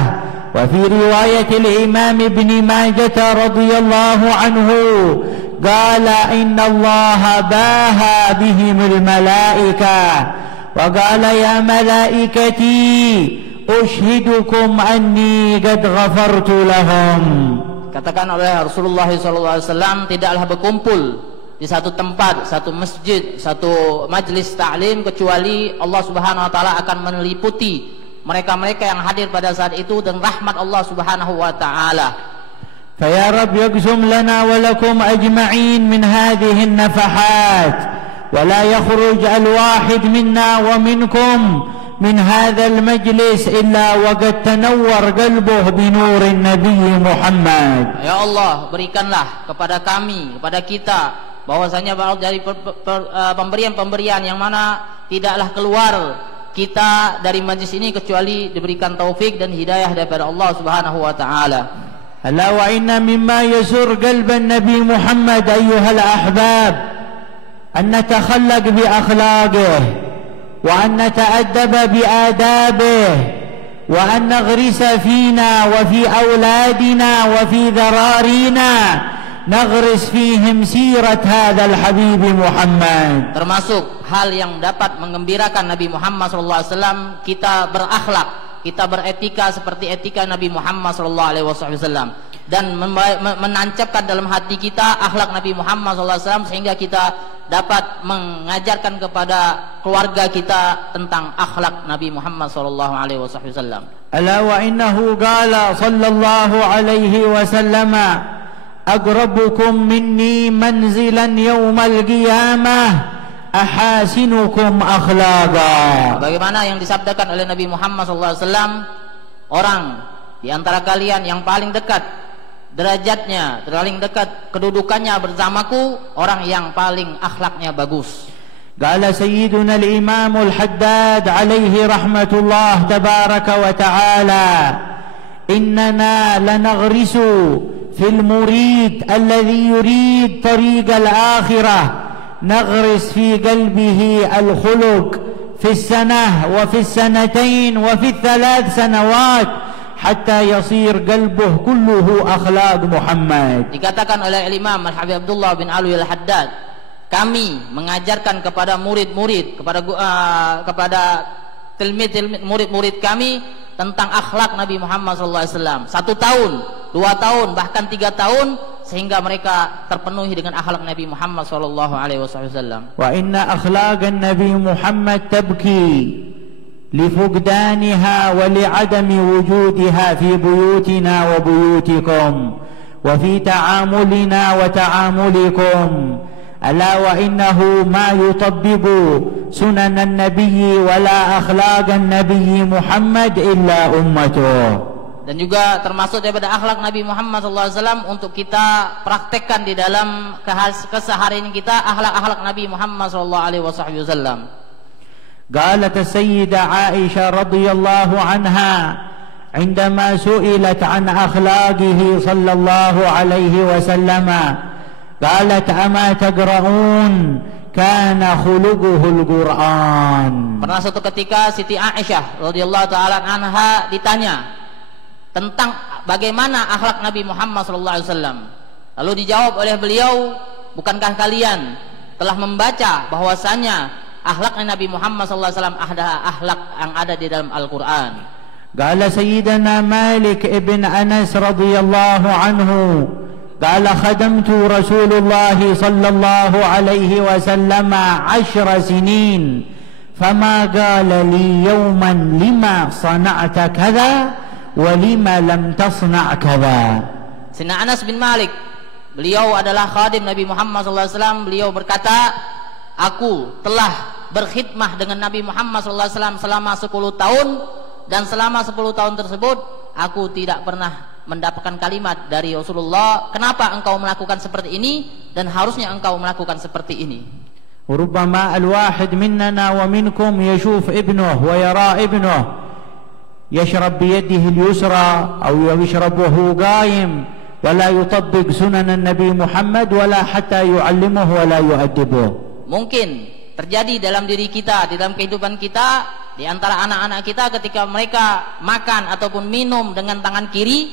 وفي رواية الإمام ابن ماجة رضي الله عنه قال: إن الله باهى بهم الملائكة وقال: يا ملائكتي أشهدكم أني قد غفرت لهم. Katakan oleh Rasulullah SAW, tidaklah berkumpul di satu tempat, satu masjid, satu majlis ta'lim, kecuali Allah Subhanahu wa taala akan meliputi mereka-mereka yang hadir pada saat itu dengan rahmat Allah Subhanahu wa taala. فيا رب يقسم لنا ولكم أجمعين من هذه النفحات ولا يخرج الواحد منا ومنكم من هذا المجلس إلا وقد تنور قلبه بنور النبي محمد. Ya Allah, berikanlah kepada kami, kepada kita, bahwasanya dari pemberian-pemberian yang mana tidaklah keluar kita dari majlis ini kecuali diberikan taufik dan hidayah daripada Allah Subhanahu wa taala. ألا وإن مما يسر قلب النبي محمد أيها الأحباب أن نتخلق بأخلاقه وأن نتأدب بآدابه وأن نغرس فينا وفي أولادنا وفي ذرارينا نغرس فيهم سيرة هذا الحبيب محمد. Termasuk hal yang dapat menggembirakan Nabi Muhammad SAW, kita berakhlak, kita beretika seperti etika Nabi Muhammad SAW, dan menancapkan dalam hati kita akhlak Nabi Muhammad SAW sehingga kita dapat mengajarkan kepada keluarga kita tentang akhlak Nabi Muhammad SAW. Ala wa innahu qala sallallahu alaihi wasallam aqrabukum minni manzilan yawmal qiyamah ahasinukum akhlaqa. Bagaimana yang disabdakan oleh Nabi Muhammad SAW, orang di antara kalian yang paling dekat derajatnya, paling dekat kedudukannya bersamaku, orang yang paling akhlaknya bagus. Qala sayyiduna al-imam al-Haddad alaihi rahmatullah tabaraka wa ta'ala, innana lanaghrisu fil murid alladhi yurid tariq al-akhirah نغرس في قلبه الخلق في السنة وفي السنتين وفي الثلاث سنوات حتى يصير قلبه كله أخلاق محمد. Dikatakan oleh Imam Al-Habib Abdullah bin Alwi Al-Haddad, kami mengajarkan kepada murid-murid, kepada tilmid murid-murid kami tentang akhlak Nabi Muhammad SAW. 1 tahun, 2 tahun, bahkan 3 tahun, sehingga mereka terpenuhi dengan akhlak Nabi Muhammad SAW. Wa inna akhlaqan Nabi Muhammad tabki لفقدانها ولعدم وجودها في بيوتنا وبيوتكم وفي تعاملنا وتعاملكم. ألا وإنه ما يطبب سنن النبي ولا أخلاق النبي محمد إلا أمته. Dan juga termasuk daripada akhlak Nabi Muhammad SAW untuk kita praktekkan di dalam keseharian kita, akhlak-akhlak Nabi Muhammad SAW. قالت السيدة عائشة رضي الله عنها عندما سئلت عن أخلاقه صلى الله عليه وسلم قالت أما تقرؤون كان خلقه القرآن. Pernah suatu ketika Siti Aisyah radhiyallahu taala anha ditanya tentang bagaimana akhlak Nabi Muhammad SAW. Lalu dijawab oleh beliau, bukankah kalian telah membaca bahwasanya akhlaknya Nabi Muhammad SAW ada akhlak yang ada di dalam Al-Quran. Qala Sayyidina Malik ibn Anas radhiyallahu anhu qala khadamtu Rasulullah sallallahu alaihi wasallam 10 sinin fama qala li yawman lima sana'ta kadha walima lam tasna' kadha. Sayyidina Anas bin Malik, beliau adalah khadim Nabi Muhammad SAW. Beliau berkata, aku telah berkhidmah dengan Nabi Muhammad SAW selama 10 tahun, dan selama 10 tahun tersebut aku tidak pernah mendapatkan kalimat dari Rasulullah, kenapa engkau melakukan seperti ini dan harusnya engkau melakukan seperti ini. Rubbama al-wahid minnana wa minkum yashuf ibnuh wa yara ibnuh يشرب بيده اليسرى أو يشرب وهو قائم ولا يطبق سنن النبي محمد ولا حتى يعلمه ولا يؤدبه. Mungkin terjadi dalam diri kita, di dalam kehidupan kita, di antara anak-anak kita ketika mereka makan ataupun minum dengan tangan kiri,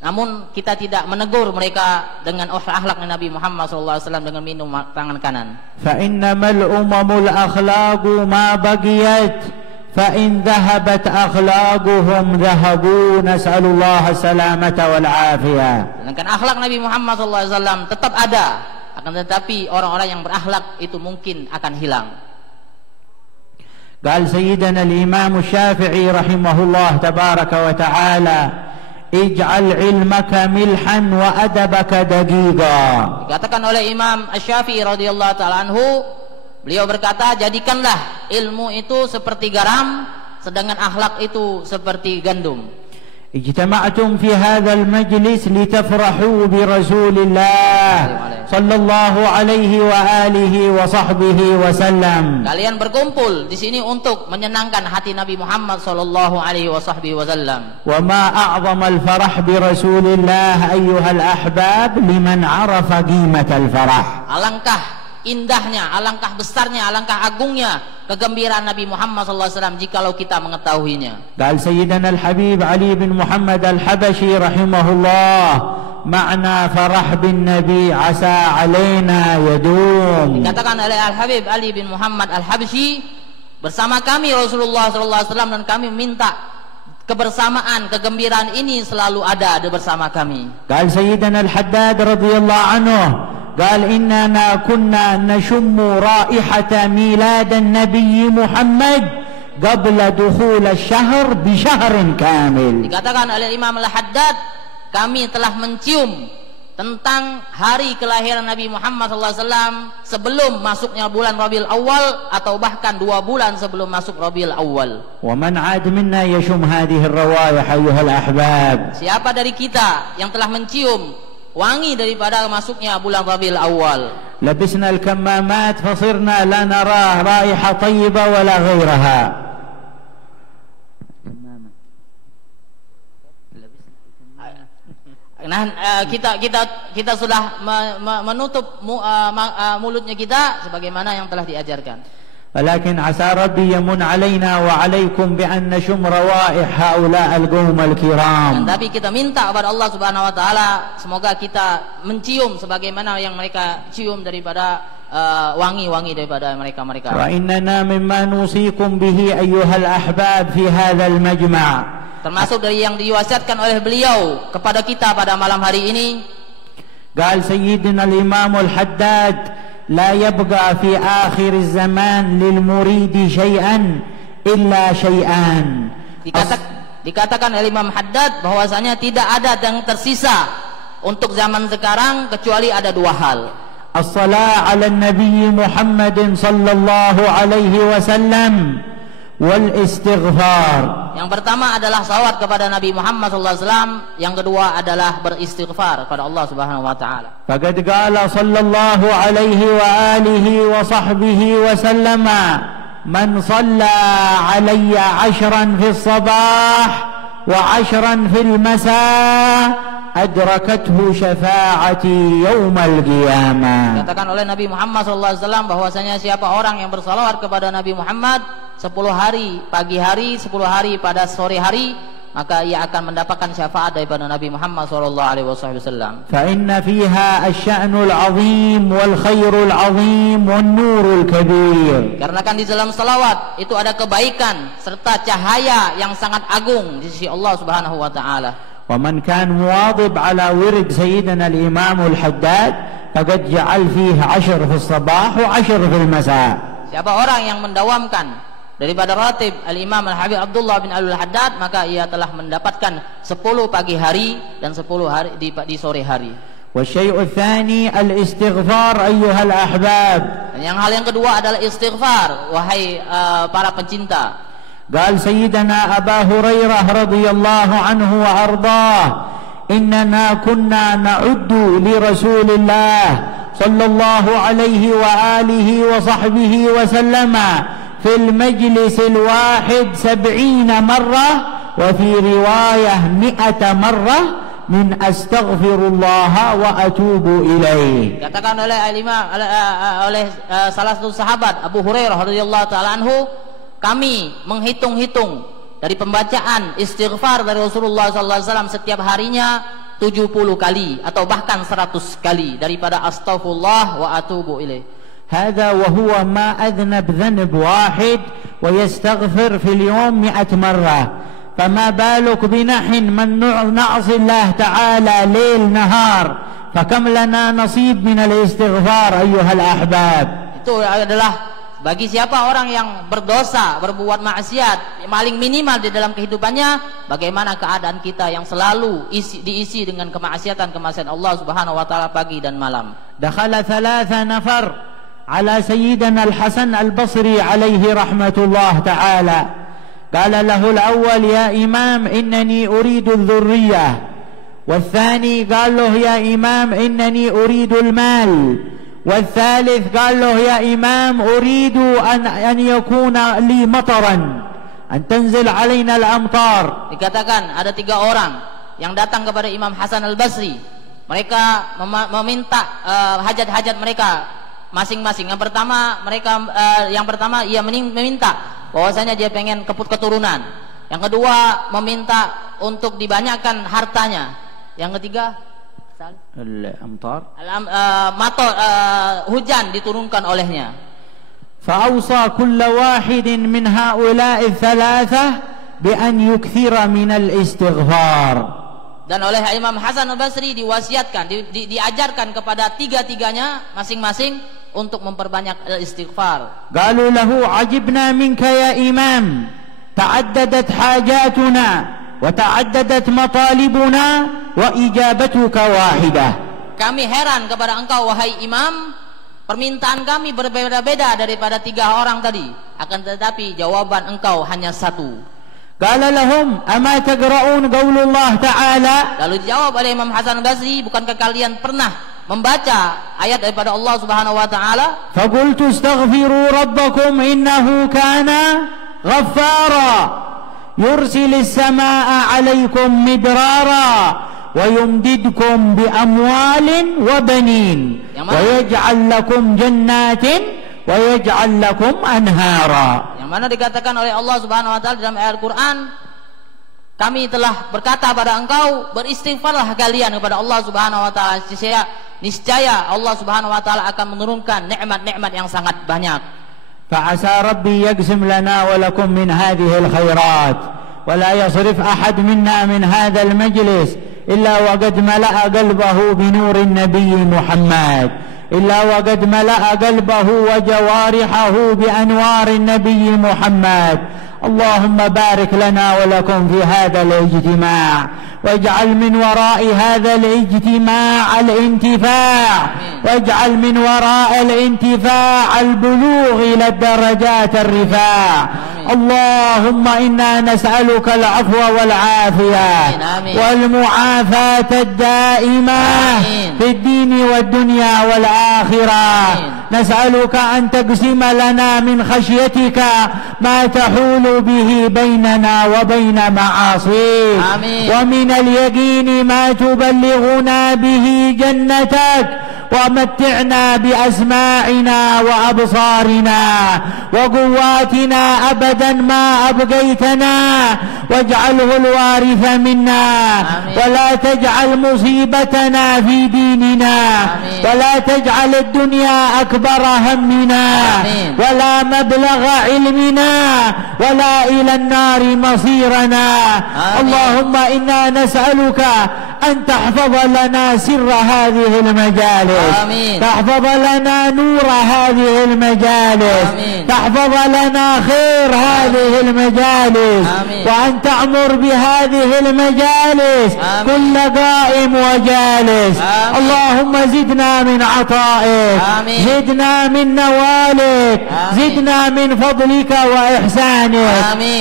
namun kita tidak menegur mereka dengan akhlak Nabi Muhammad SAW dengan minum tangan kanan. فإنما الأمم الأخلاق ما بقيت فإن ذهبت أخلاقهم ذهبوا نسأل الله السلامة والعافية. Sedangkan akhlak Nabi Muhammad SAW tetap ada, akan tetapi orang-orang yang berakhlak itu mungkin akan hilang. قال سيدنا الإمام الشافعي رحمه الله تبارك وتعالى اجعل علمك ملحا وأدبك دقيقا. Dikatakan oleh Imam Asy-Syafi'i radhiyallahu taala anhu, beliau berkata, jadikanlah ilmu itu seperti garam, sedangkan akhlak itu seperti gandum. اجتمعتم في هذا المجلس لتفرحوا برسول الله صلى الله عليه وآله وصحبه وسلم. Kalian berkumpul di sini untuk menyenangkan hati Nabi Muhammad sallallahu alaihi wasallam. وما أعظم الفرح برسول الله أيها الأحباب لمن عرف قيمة الفرح. Alangkah indahnya, alangkah besarnya, alangkah agungnya kegembiraan Nabi Muhammad SAW jikalau kita mengetahuinya. قال سيدنا الحبيب علي بن محمد الحبشي رحمه الله معنى فرح بالنبي عسى علينا يدوم. Dikatakan oleh Al-Habib Ali bin Muhammad Al-Habsyi, bersama kami Rasulullah SAW, dan kami minta kebersamaan, kegembiraan ini selalu ada bersama kami. قال سيدنا الحداد رضي الله عنه قال إننا كنا نشم رائحة ميلاد النبي محمد قبل دخول الشهر بشهر كامل. Dikatakan oleh Imam Al-Haddad, kami telah mencium tentang hari kelahiran Nabi Muhammad SAW sebelum masuknya bulan Rabiul Awal, atau bahkan 2 bulan sebelum masuk Rabiul Awal. ومن عاد منا يشم هذه الروائح أيها الأحباب. Siapa dari kita yang telah mencium wangi daripada masuknya bulan Rabiul Awal? لبسنا الكمامات فصرنا لا نرى رائحة طيبة ولا غيرها. Nah, kita sudah menutup mulutnya kita sebagaimana yang telah diajarkan. ولكن عسى ربي يمن علينا وعليكم بأن نشم روائح هؤلاء القوم الكرام. Tapi kita minta kepada Allah Subhanahu wa taala, semoga kita mencium sebagaimana yang mereka cium daripada wangi-wangi daripada mereka-mereka. وإننا مما نوصيكم به أيها الأحباب في هذا المجمع. Termasuk dari yang diwasiatkan oleh beliau kepada kita pada malam hari ini. قال سيدنا الإمام الحداد لا يبقى في آخر الزمان للمريد شيئا إلا شيئان. Dikatakan oleh Imam Haddad bahwasanya tidak ada yang tersisa untuk zaman sekarang kecuali ada 2 hal. الصلاة على النبي محمد صلى الله عليه وسلم والاستغفار. Yang pertama adalah salawat kepada Nabi Muhammad SAW, yang kedua adalah beristighfar kepada Allah Subhanahu wa taala. فقد قال صلى الله عليه وآله وصحبه وسلم من صلى علي 10 في الصباح و10 في المساء أدركته شفاعتي يوم القيامة. Dikatakan oleh Nabi Muhammad SAW bahwasanya siapa orang yang bersalawat kepada Nabi Muhammad 10 hari pagi hari, 10 hari pada sore hari, maka ia akan mendapatkan syafaat daripada Nabi Muhammad SAW. فإن فيها الشأن العظيم والخير العظيم والنور الكبير. Karena kan di dalam salawat itu ada kebaikan serta cahaya yang sangat agung di sisi Allah Subhanahu wa taala. ومن كان مواظب على ورد سيدنا الإمام الحداد فقد جعل فيه 10 في الصباح و10 في المساء. Siapa orang yang mendawamkan daripada ratib Al-Imam Al-Habib Abdullah bin Al-Haddad, maka ia telah mendapatkan 10 pagi hari dan 10 hari di sore hari. والشيء الثاني الاستغفار أيها الأحباب. Dan hal yang kedua adalah istighfar, wahai para pencinta. قال سيدنا أبا هريرة رضي الله عنه وأرضاه إننا كنا نعد لرسول الله صلى الله عليه وآله وصحبه وسلم في المجلس الواحد 70 مرة وفي رواية 100 مرة من أستغفر الله وأتوب إليه. Katakan oleh oleh salah satu sahabat Abu Hurairah radhiyallahu taala anhu, kami menghitung-hitung dari pembacaan istighfar dari Rasulullah SAW setiap harinya 70 kali atau bahkan 100 kali daripada astaghfirullah wa atubu ilaih. هذا وهو ما أذنب ذنب واحد ويستغفر في اليوم 100 مرة، فما بالك بنحن من نعصي الله تعالى ليل نهار، فكم لنا نصيب من الاستغفار أيها الأحباب. Itu adalah bagi siapa orang yang berdosa, berbuat maksiat, paling minimal di dalam kehidupannya, bagaimana keadaan kita yang selalu diisi dengan kemaksiatan Allah Subhanahu wa taala pagi dan malam. دخل 3 نفر على سيدنا الحسن البصري عليه رحمة الله تعالى قال له الأول يا إمام إنني أريد الذرية، والثاني قال له يا إمام إنني أريد المال، والثالث قال له يا إمام أريد أن يكون لي مطرا، أن تنزل علينا الأمطار. Dikatakan ada 3 orang yang datang kepada Imam Hasan Al-Basri. Mereka meminta hajat-hajat mereka masing-masing. Yang pertama ia meminta bahwasanya dia pengen keturunan. Yang kedua meminta untuk dibanyakan hartanya. Yang ketiga hujan diturunkan olehnya. فأوصى كل واحد من هؤلاء الثلاثة بأن يكثر من الاستغفار. Dan oleh Imam Hasan Al-Basri diwasiatkan, diajarkan kepada 3-tiganya masing-masing untuk memperbanyak istighfar. قالوا له عجبنا منك يا إمام تعددت حاجاتنا وتعددت مطالبنا وإجابتك واحدة. Kami heran kepada engkau wahai Imam, permintaan kami berbeda-beda daripada 3 orang tadi, akan tetapi jawaban engkau hanya satu. قال لهم أما تقرؤون قول الله تعالى. Lalu dijawab oleh Imam Hasan Al-Basri, bukankah kalian pernah membaca ayat daripada Allah Subhanahu wa taala? فقلت استغفروا ربكم إنه كان غفارا يرسل السماء عليكم مدرارا ويمددكم بأموال وبنين ويجعل لكم جنات ويجعل لكم أنهارا. Yang mana dikatakan oleh Allah Subhanahu wa taala dalam ayat Al-Qur'an, kami telah berkata pada engkau, beristighfarlah kalian kepada Allah Subhanahu wa taala, niscaya Allah Subhanahu wa taala akan menurunkan nikmat-nikmat yang sangat banyak. فعسى ربي يقسم لنا ولكم من هذه الخيرات ولا يصرف أحد منا من هذا المجلس إلا وقد ملأ قلبه بنور النبي محمد، إلا وقد ملأ قلبه وجوارحه بأنوار النبي محمد. اللهم بارك لنا ولكم في هذا الاجتماع، واجعل من وراء هذا الاجتماع الانتفاع، واجعل من وراء الانتفاع البلوغ إلى الدرجات الرفاع. اللهم إنا نسألك العفو والعافية والمعافاة الدائمة في الدين والدنيا والآخرة. نسألك أن تقسم لنا من خشيتك ما تحول به بيننا وبين معاصيك، ومن اليقين ما تبلغنا به جنتك، ومتعنا بأسماعنا وأبصارنا وقواتنا أبدا ما أبقيتنا، واجعله الوارث منا، ولا تجعل مصيبتنا في ديننا، ولا تجعل الدنيا أكبر همنا، ولا مبلغ علمنا، ولا إلى النار مصيرنا. اللهم إنا نسألك أن تحفظ لنا سر هذه المجالس، تحفظ لنا نور هذه المجالس، تحفظ لنا خير هذه المجالس، وأن تأمر بهذه المجالس كل قائم وجالس. اللهم زدنا من عطائك، زدنا من نوالك، زدنا من فضلك وإحسانك.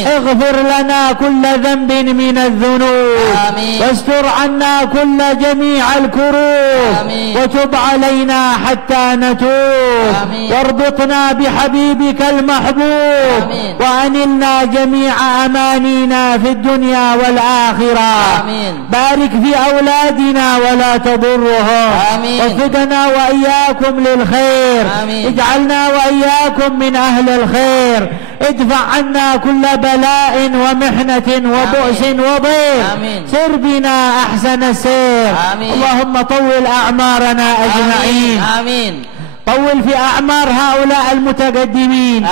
اغفر لنا كل ذنب من الذنوب، واستر عنا كل جميع الكروب، وتب علينا حتى نتوب، واربطنا بحبيبك المحبوب، وأنلنا جميع أمانينا في الدنيا والآخرة. بارك في أولادنا ولا تضرهم، وفقنا وإياكم للخير، اجعلنا وإياكم من أهل الخير، ادفع عنا كل بلاء ومحنة وبؤس وضيق، سر بنا أحسن السير. اللهم طول أعمارنا أجمعين، طول في أعمار هؤلاء المتقدمين،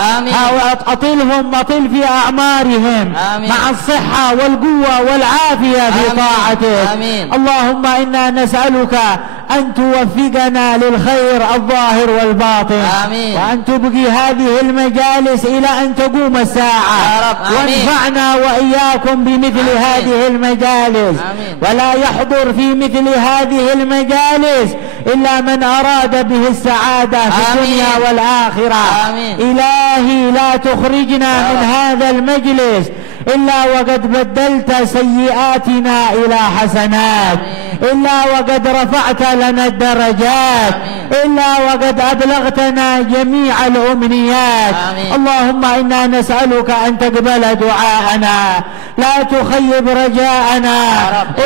أطل في أعمارهم مع الصحة والقوة والعافية في طاعتك. اللهم إنا نسألك أن توفقنا للخير الظاهر والباطن، وأن تبقي هذه المجالس إلى أن تقوم الساعة، وانفعنا وإياكم بمثل هذه المجالس، ولا يحضر في مثل هذه المجالس إلا من أراد به السعادة في الدنيا والآخرة. إلهي لا تخرجنا من هذا المجلس إلا وقد بدلت سيئاتنا إلى حسنات، إلا وقد رفعت لنا الدرجات، إلا وقد أبلغتنا جميع الأمنيات. اللهم إنا نسألك أن تقبل دعاءنا، لا تخيب رجاءنا،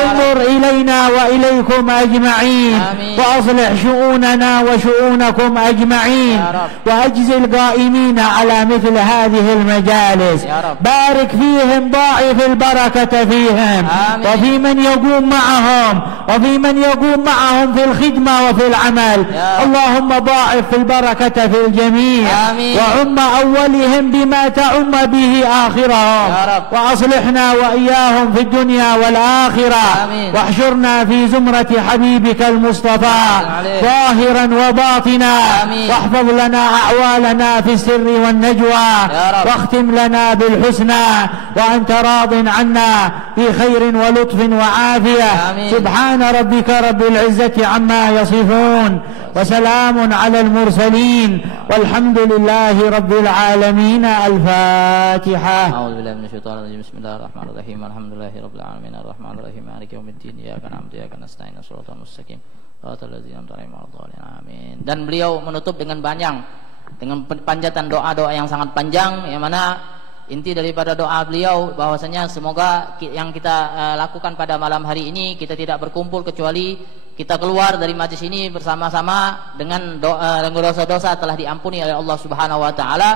انظر إلينا وإليكم أجمعين، وأصلح شؤوننا وشؤونكم أجمعين، وأجزي القائمين على مثل هذه المجالس، بارك فيهم، ضاعف البركة فيهم وفي من يقوم معهم، وفي من يقوم معهم في الخدمة وفي العمل. اللهم ضاعف البركة في الجميع، وعم أولهم بما تعم به آخرهم، وأصلحنا وإياهم في الدنيا والآخرة، واحشرنا في زمرة حبيبك المصطفى ظاهرا وباطنا، واحفظ لنا أعوالنا في السر والنجوى، واختم لنا بالحسنى وأنت راض عنا في خير ولطف وعافية. سبحان ربك رب العزة عما يصفون، وسلام على المرسلين، والحمد لله رب العالمين. الفاتحة. أعوذ بالله من الشيطان الرجيم. بسم الله الرحمن الرحيم. الحمد لله رب العالمين الرحمن الرحيم مالك يوم الدين إياك نعبد وإياك نستعين صراطal mustaqim صراطal ladzina an'amta alaihim. Amin. Dan beliau menutup dengan panjatan doa-doa yang sangat panjang, yang mana inti daripada doa beliau bahwasanya semoga yang kita lakukan pada malam hari ini, kita tidak berkumpul kecuali kita keluar dari majlis ini bersama-sama dengan dosa-dosa telah diampuni oleh Allah Subhanahu wa taala,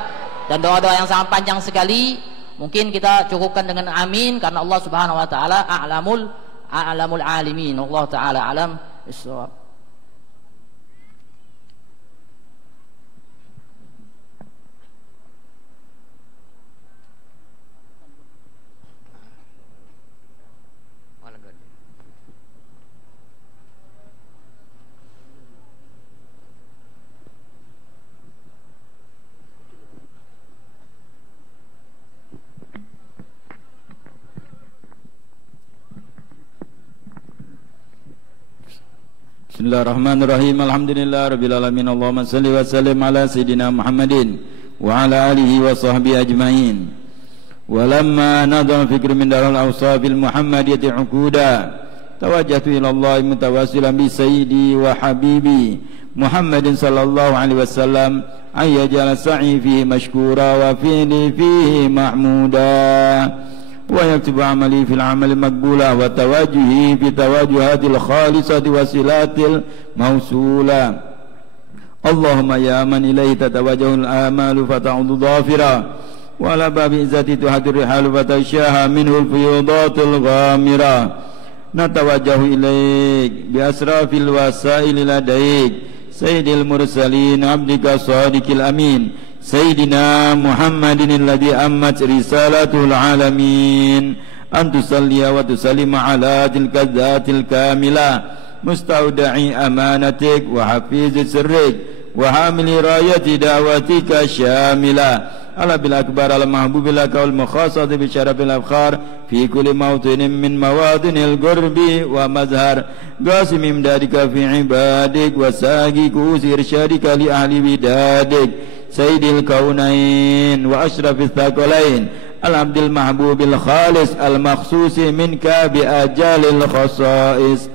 dan doa-doa yang sangat panjang sekali. Mungkin kita cukupkan dengan amin, karena Allah Subhanahu wa taala a'lamul alimin. Allah taala alam bis-shawab. Bismillahirrahmanirrahim. Alhamdulillah rabbil alamin. Allahumma salli wa sallim ala sayyidina Muhammadin wa ala alihi wa sahbihi ajma'in. Walamma nadhara fikri min darul awsafil muhammadiyati uquda, tawajjahtu ila Allah mutawassilan bi sayyidi wa habibi Muhammadin sallallahu alaihi wasallam ay yaj'al sa'i fihi mashkura wa fi'li fihi mahmuda, ويكتب عملي في العمل مقبولا، وتواجهي في تواجهات الخالصة وصلات الموصولة. اللهم يا من إليه تتوجه الآمال فتعود ظافرا، وعلى باب عزتي تحد الرحال فتغشاها منه الفيوضات الغامرة. نتوجه إليك بأسراف الوسائل لديك سيد المرسلين عبدك الصادق الأمين سيدنا محمد الذي أمت رسالته العالمين، أن تصلي وتسلم على تلك الذات الكاملة مستودع أمانتك وحفيظ سرك وحامل راية دعوتك الشاملة على بالأكبر المحبوب لك والمخاصة بشرف الأفخار في كل موطن من مواطن القرب ومزهر قاسم إمدادك في عبادك وساقي كؤوس إرشادك لأهل بدادك سيد الكونين وأشرف الثقلين العبد المحبوب الخالص المخصوص منك بأجال الخصائص.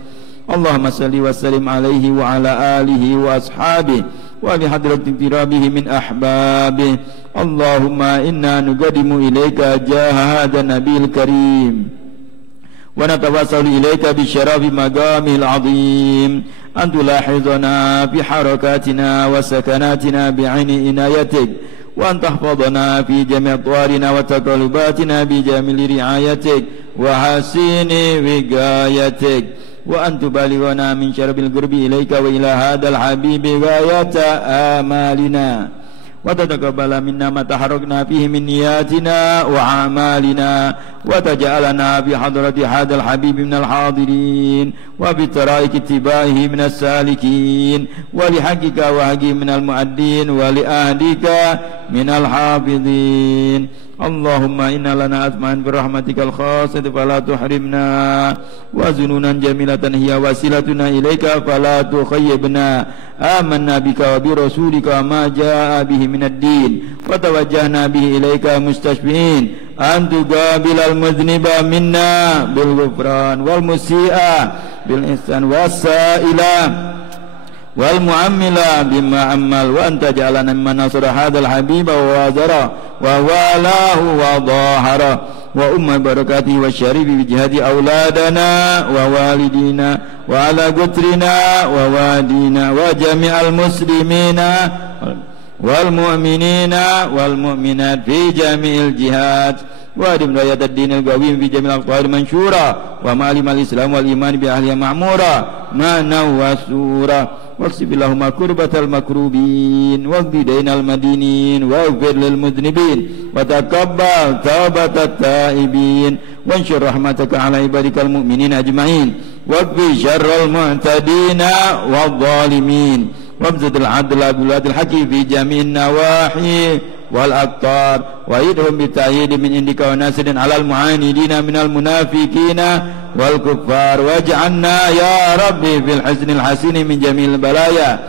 اللهم صل وسلم عليه وعلى آله وأصحابه ولحضرة اقترابه من أحبابه. اللهم إنا نقدم إليك جاه هذا النبي الكريم، ونتوسل إليك بشرف مقامه العظيم، أن تلاحظنا بحركاتنا وسكناتنا بعين عنايتك، وأن تحفظنا في جميع أطوارنا وتقلباتنا بجميل رعايتك وحسين وقايتك، وأن تبلغنا من شرف القرب إليك وإلى هذا الحبيب غاية آمالنا، وتتقبل منا ما تحركنا فيه من نياتنا وأعمالنا، وتجعلنا بحضرة هذا الحبيب من الحاضرين، وبطرائق اتباعه من السالكين، ولحقك وحقه من المؤدين، ولأهدك من الحافظين. اللهم إنا لنا أثمان برحمتك الخاصة فلا تحرمنا، وزنونا جميلة هي وسيلتنا إليك فلا تخيبنا. آمنا بك وبرسولك وما جاء به من الدين، وتوجهنا به إليك مستشفعين. an tuqabilal mudhniba minna bil ghufran wal musii'a bil ihsan wasaila wal mu'ammila bima ammal wa anta ja'alana mimman nasara hadzal habiba wa wazara wa walahu wa dhahara wa umma barakatihi wa syaribi bi jihadi auladana wa walidina wa ala gutrina wa wadina wa jami'al muslimina wal mu'minina wal mu'minat fi jami'il jihad wa adim rayat ad-din al-qawim fi jami'il aqtar mansyura wa ma'alim al-islam wal iman bi ahli ma'mura mana wa sura واكسب اللهم كربة المكروبين واقض دين المدينين واغفر للمذنبين وتقبل توبة التائبين وانشر رحمتك على عبادك المؤمنين أجمعين واكفي شر المعتدين والظالمين وابزد العدل بولاد الحق في جميع النواحي والأقطار وإيدهم بالتأييد من عندك وناصر على المعاندين من المنافقين والكفار واجعلنا يا ربي في الحسن الحسين من جميع البلايا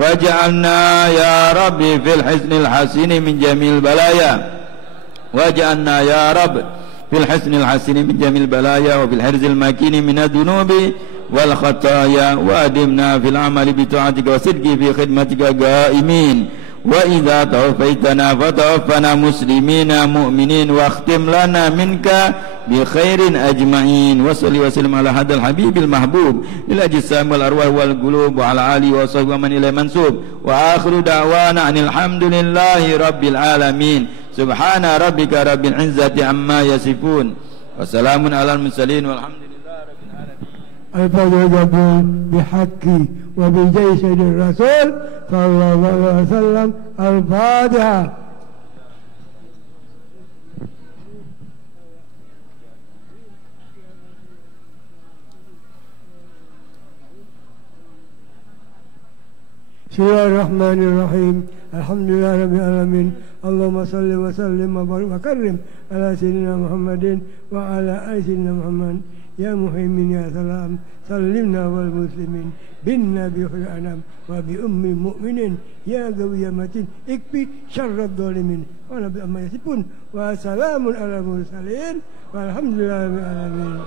واجعلنا يا ربي في الحسن الحسين من جميع البلايا واجعلنا يا رب في الحسن الحسين من جميع البلايا وفي الحرز المكين من الذنوب والخطايا وأدمنا في العمل بطاعتك وصدق في خدمتك قائمين وإذا توفيتنا فتوفنا مسلمين مؤمنين واختم لنا منك بخير أجمعين وصلي وسلم على هذا الحبيب المحبوب للأجسام والأرواح والقلوب وعلى آله وصحبه ومن إليه منسوب وآخر دعوانا أن الحمد لله رب العالمين سبحان ربك رب العزة عما يصفون وسلام على المرسلين والحمد لله رب العالمين. الفجر بحقي وبجيش الرسول صلى الله عليه وسلم. الفاتحة. بسم الله الرحمن الرحيم. الحمد لله رب العالمين. اللهم صل وسلم وبارك وكرم على سيدنا محمد وعلى آل سيدنا محمد. يا مهيمن يا سلام سلمنا والمسلمين بالنبي خير الأنام وبأم المؤمنين يا قوي متين اكفي شر الظالمين ونبي أما يسبون وسلام على المرسلين والحمد لله رب العالمين.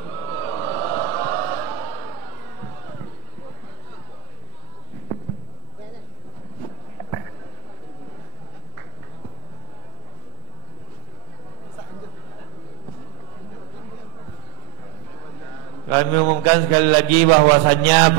Kami umumkan sekali lagi bahwasannya